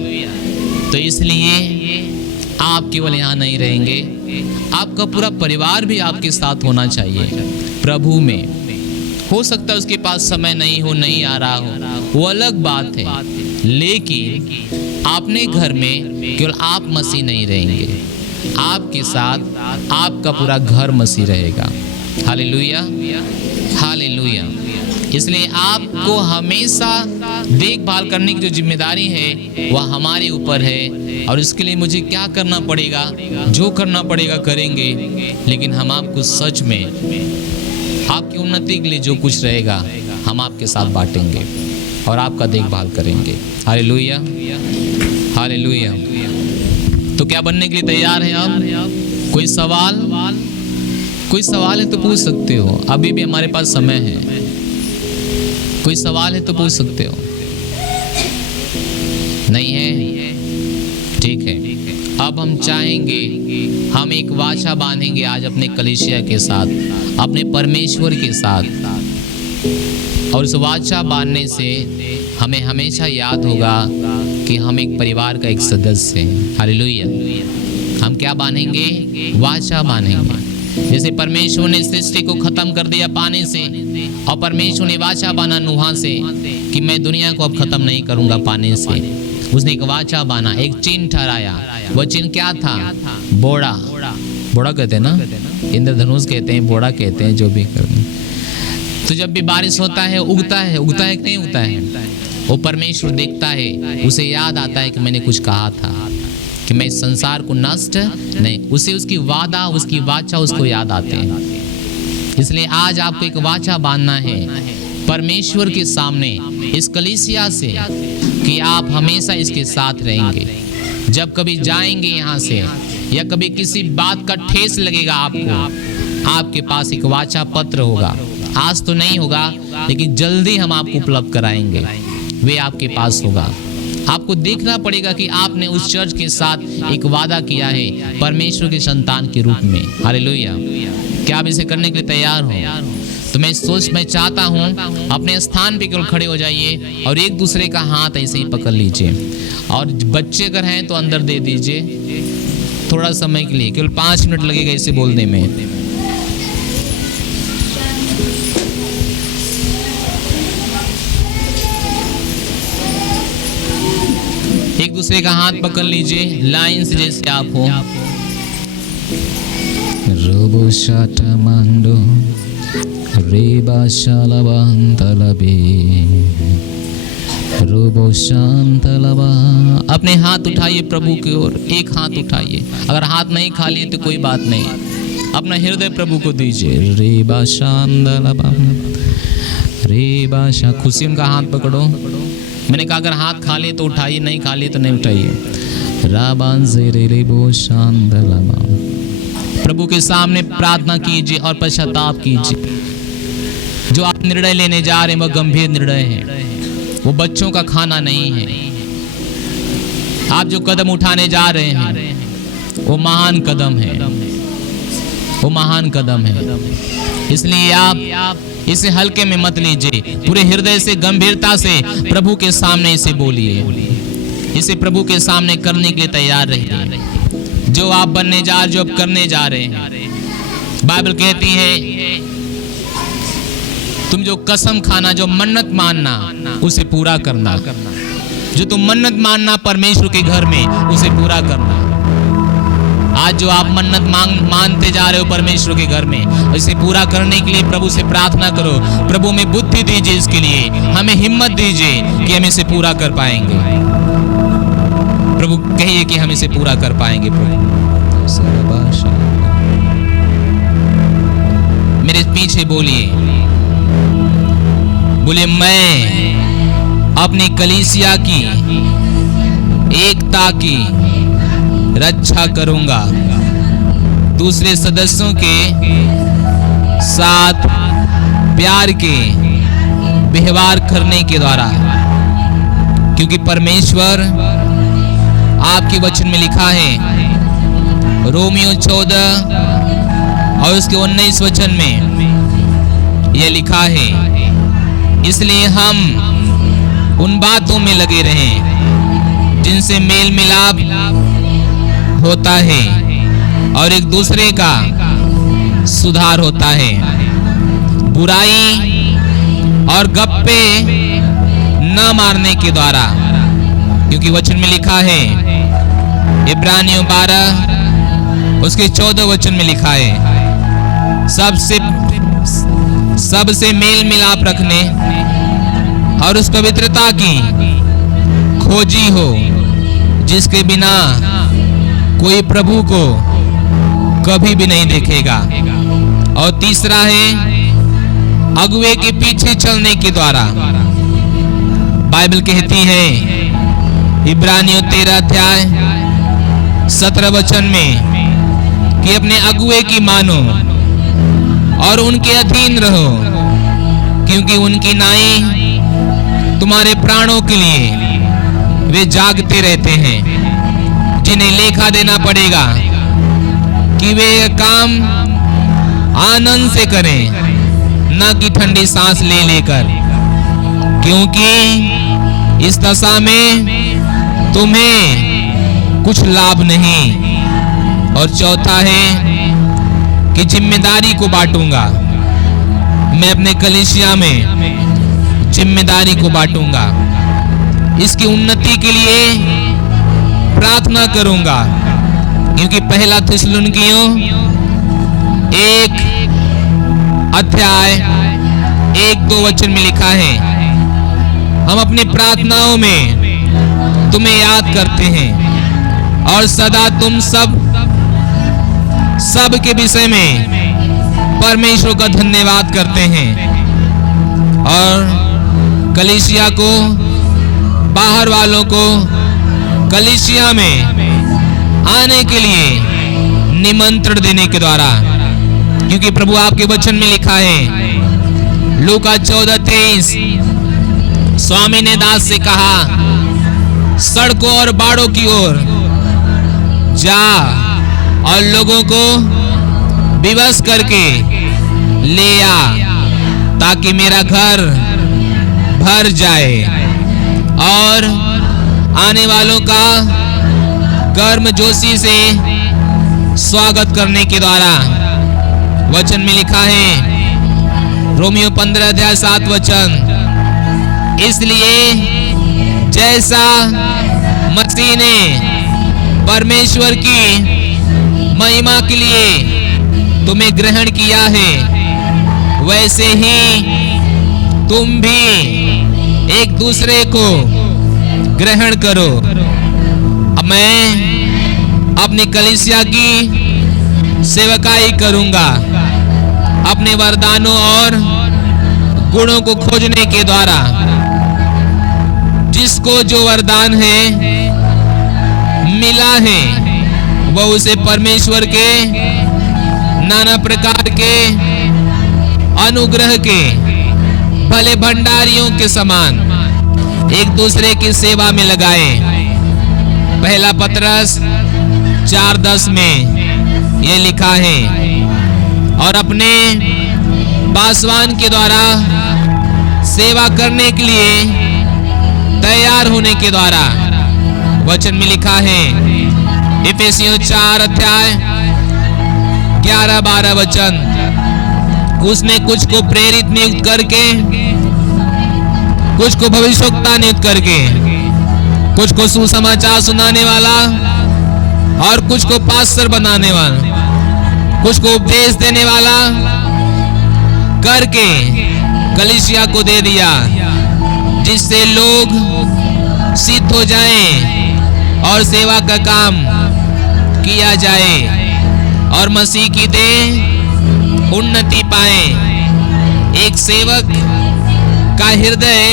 तो इसलिए आप केवल यहाँ नहीं रहेंगे, आपका पूरा परिवार भी आपके साथ होना चाहिए प्रभु में। हो सकता है उसके पास समय नहीं हो, नहीं आ रहा हो, वो अलग बात है, लेकिन अपने घर में केवल आप मसीह नहीं रहेंगे, आपके साथ आपका पूरा घर मसीह रहेगा। Hallelujah, hallelujah. इसलिए आपको हमेशा देखभाल करने की जो जिम्मेदारी है वह हमारे ऊपर है, और इसके लिए मुझे क्या करना पड़ेगा, जो करना पड़ेगा करेंगे, लेकिन हम आपको सच में आपकी उन्नति के लिए जो कुछ रहेगा हम आपके साथ बांटेंगे और आपका देखभाल करेंगे। Hallelujah, hallelujah. तो क्या बनने के लिए तैयार हैं आप? कोई सवाल? कोई सवाल है तो पूछ सकते हो, अभी भी हमारे पास समय है। कोई सवाल है तो पूछ सकते हो। नहीं है? ठीक है। अब हम चाहेंगे, हम एक वाचा बांधेंगे आज अपने कलीसिया के साथ, अपने परमेश्वर के साथ। और उस वाचा बांधने से हमें हमेशा याद होगा कि हम एक परिवार का एक सदस्य हैं। हालेलुया। हम क्या बांधेंगे? वाचा बांधेंगे। जैसे परमेश्वर ने सृष्टि को खत्म कर दिया पानी से, और परमेश्वर ने वाचा बांधा नूह से कि मैं दुनिया को अब खत्म नहीं करूंगा पानी से। उसने एक वाचा बांधा, एक चिन्ह ठहराया। वह चिन्ह क्या था? बोड़ा। बोड़ा कहते हैं ना, इंद्रधनुष कहते हैं, बोड़ा कहते हैं, जो भी करते हैं। तो जब भी बारिश होता है, उगता है कि नहीं उगता है, वो परमेश्वर देखता है, उसे याद आता है कि मैंने कुछ कहा था कि मैं इस संसार को नष्ट नहीं, उसे उसकी वादा, उसकी वाचा उसको याद आते हैं। इसलिए आज आपको एक वाचा बांधना है परमेश्वर के सामने, इस कलीसिया से, कि आप हमेशा इसके साथ रहेंगे। जब कभी जाएंगे यहाँ से, या कभी किसी बात का ठेस लगेगा आपको, आपके पास एक वाचा पत्र होगा। आज तो नहीं होगा, लेकिन जल्दी हम आपको उपलब्ध कराएंगे, वे आपके पास होगा। आपको देखना पड़ेगा कि आपने उस चर्च के साथ एक वादा किया है परमेश्वर के संतान के रूप में। हालेलुया। क्या आप इसे करने के लिए तैयार हो? तो मैं चाहता हूँ अपने स्थान पे केवल खड़े हो जाइए और एक दूसरे का हाथ ऐसे ही पकड़ लीजिए, और बच्चे अगर हैं तो अंदर दे दीजिए थोड़ा समय के लिए, केवल 5 मिनट लगेगा इसे बोलने में। एक दूसरे का हाथ पकड़ लीजिए लाइन से, जैसे आप हो। रोबो शाटा मांडो रेबा शालवांतलबे रोबो शांतलबा। अपने हाथ उठाइए प्रभु की ओर, एक हाथ उठाइए। अगर हाथ नहीं खाली तो कोई बात नहीं, अपना हृदय प्रभु को दीजिए। रेबा शांतलबा रेबा शा। खुशी उनका हाथ पकड़ो। मैंने कहा अगर हाथ खा ले तो उठाइए, नहीं खा ले तो नहीं उठाइए। राबान ज़ेरेबो शांतलबा। प्रभु के सामने प्रार्थना कीजिए और पश्चाताप कीजिए। जो आप निर्णय लेने जा रहे हैं वह गंभीर निर्णय है, वो बच्चों का खाना नहीं है। आप जो कदम उठाने जा रहे हैं वो महान कदम है, वो महान कदम है। इसलिए आप इसे हल्के में मत लीजिए, पूरे हृदय से, गंभीरता से प्रभु के सामने इसे बोलिए। इसे प्रभु के सामने करने के लिए तैयार रहिए। जो आप बनने जा रहे, जो आप करने जा रहे हैं, बाइबल कहती है तुम जो कसम खाना, जो मन्नत मानना, उसे पूरा करना। जो तुम मन्नत मानना परमेश्वर के घर में, उसे पूरा करना। आज जो आप मन्नत मानते जा रहे हो परमेश्वर के घर में, इसे पूरा करने के लिए प्रभु से प्रार्थना करो। प्रभु में बुद्धि दीजिए, इसके लिए हमें हिम्मत दीजिए कि हम इसे पूरा कर पाएंगे। प्रभु कहिए कि हम इसे पूरा कर पाएंगे। प्रभु मेरे पीछे बोलिए, मैं अपनी कलीसिया की एकता की रक्षा करूंगा, दूसरे सदस्यों के साथ प्यार के व्यवहार करने के द्वारा, क्योंकि परमेश्वर आपके वचन में लिखा है, रोमियो 14 और उसके 19 वचन में यह लिखा है, इसलिए हम उन बातों में लगे रहें जिनसे मेल मिलाप होता है और एक दूसरे का सुधार होता है। बुराई और गप्पे न मारने के द्वारा, क्योंकि वचन में लिखा है, इब्रानियों 12 उसके 14 वचन में लिखा है, सबसे मेल मिलाप रखने और उस पवित्रता की खोजी हो जिसके बिना कोई प्रभु को कभी भी नहीं देखेगा। और तीसरा है, अगुवे के पीछे चलने के द्वारा। बाइबल कहती है इब्रानियों 13 अध्याय 17 वचन में कि अपने अगुवे की मानो और उनके अधीन रहो, क्योंकि उनकी नाई तुम्हारे प्राणों के लिए वे जागते रहते हैं, जिन्हें लेखा देना पड़ेगा कि वे काम आनंद से करें, न कि ठंडी सांस ले लेकर। क्योंकि इस दशा में तुम्हें कुछ लाभ नहीं। और चौथा है कि जिम्मेदारी को बांटूंगा, मैं अपने कलीसिया में जिम्मेदारी को बांटूंगा, इसकी उन्नति के लिए प्रार्थना करूंगा। क्योंकि पहला थिस्सलुनीकियों 1:1-2 में लिखा है, हम अपनी प्रार्थनाओं में तुम्हें याद करते हैं और सदा तुम सब के विषय में परमेश्वर का धन्यवाद करते हैं। और कलीसिया को, बाहर वालों को कलीसिया में आने के लिए निमंत्रण देने के द्वारा, क्योंकि प्रभु आपके वचन में लिखा है लूका 14:23, स्वामी ने दास से कहा, सड़कों और बाड़ों की ओर जा और लोगों को विवश करके ले आ, ताकि मेरा घर भर जाए। और आने वालों का गर्मजोशी से स्वागत करने के द्वारा, वचन में लिखा है रोमियो 15:7, इसलिए जैसा मसीह ने परमेश्वर की महिमा के लिए तुम्हें ग्रहण किया है, वैसे ही तुम भी एक दूसरे को ग्रहण करो। अब मैं अपनी कलीसिया की सेवकाई करूंगा, अपने वरदानों और गुणों को खोजने के द्वारा। जिसको जो वरदान है मिला है, वह उसे परमेश्वर के नाना प्रकार के अनुग्रह के भले भंडारियों के समान एक दूसरे की सेवा में लगाए। पहला पतरस 4:10 में यह लिखा है, और अपने पासवान के द्वारा सेवा करने के लिए तैयार होने के द्वारा, वचन में लिखा है इफिसियों 4:11-12 वचन, उसने कुछ को प्रेरित नियुक्त करके, कुछ को भविष्यवक्ता नियुक्त करके, कुछ को सुसमाचार सुनाने वाला, और कुछ को पास्टर बनाने वाला, कुछ को उपदेश देने वाला करके कलीसिया को दे दिया, जिससे लोग सिद्ध हो जाएं और सेवा का काम किया जाए और मसीह की देह उन्नति पाए। एक सेवक का हृदय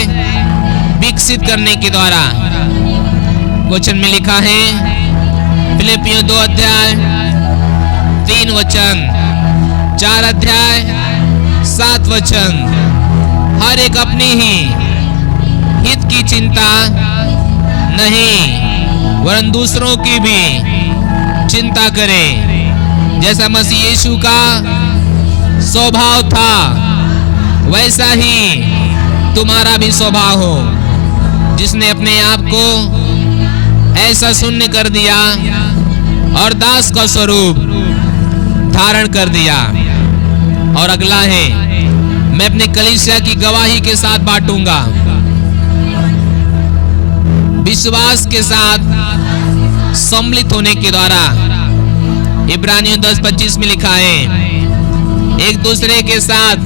विकसित करने के द्वारा, वचन में लिखा है फिलिपियों 2:3 वचन, 4:7 वचन, हर एक अपनी ही हित की चिंता नहीं वरन दूसरों की भी चिंता करे, जैसा मसीह यीशु का स्वभाव था वैसा ही तुम्हारा भी स्वभाव हो, जिसने अपने आप को ऐसा शून्य कर दिया और दास का स्वरूप धारण कर दिया। और अगला है, मैं अपने कलीसिया की गवाही के साथ बांटूंगा, विश्वास के साथ सम्मिलित होने के द्वारा। इब्रानियों 10:25 में लिखा है, एक दूसरे के साथ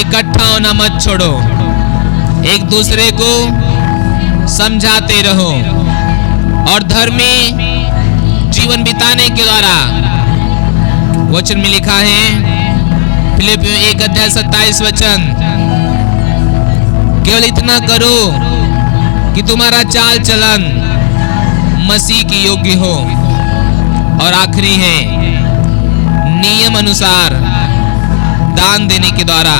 इकट्ठा होना मत छोड़ो, एक दूसरे को समझाते रहो और धर्मी जीवन बिताने के द्वारा, वचन में लिखा है फिलिपियों 1:27 वचन, केवल इतना करो कि तुम्हारा चाल चलन मसीह की योग्य हो। और आखिरी है, नियम अनुसार दान देने के द्वारा,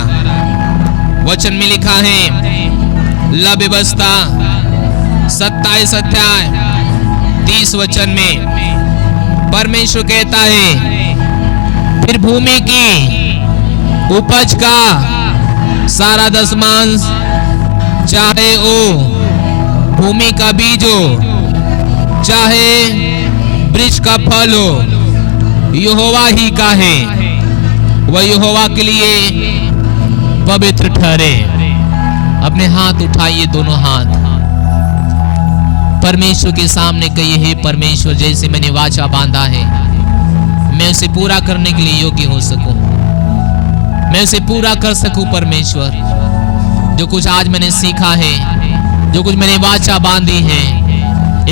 वचन में लिखा है लव व्यवस्था 27:30 वचन में परमेश्वर कहता है, फिर भूमि की उपज का सारा दशमांश चाहे वो भूमि का बीज हो, चाहे वृक्ष का फल हो, यहोवा ही का है, वह यहोवा के लिए पवित्र ठहरे। अपने हाथ उठाइए, दोनों हाथ परमेश्वर के सामने कहिए, हे परमेश्वर, जैसे मैंने वाचा बांधा है, मैं उसे पूरा करने के लिए योग्य हो सकूं, मैं उसे पूरा कर सकूं। परमेश्वर, जो कुछ आज मैंने सीखा है, जो कुछ मैंने वाचा बांधी है,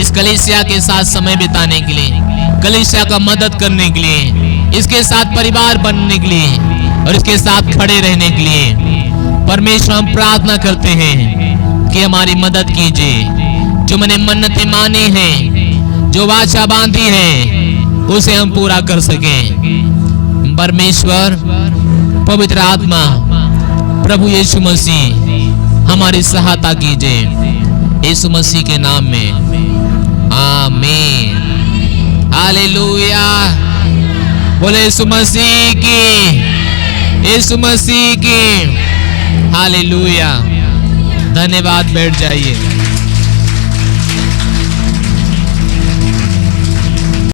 इस कलीसिया के साथ समय बिताने के लिए, कलीसिया का मदद करने के लिए, इसके साथ परिवार बनने के लिए और इसके साथ खड़े रहने के लिए, परमेश्वर हम प्रार्थना करते हैं कि हमारी मदद कीजिए। जो मैंने मन्नतें मानी हैं, जो वाचा बांधी है, उसे हम पूरा कर सकें। परमेश्वर, पवित्र आत्मा, प्रभु यीशु मसीह हमारी सहायता कीजिए, यीशु मसीह के नाम में, आमीन। हालेलुया। बोले यीशु मसीह की, यीशु मसीह की। हालेलुया। धन्यवाद। बैठ जाइए।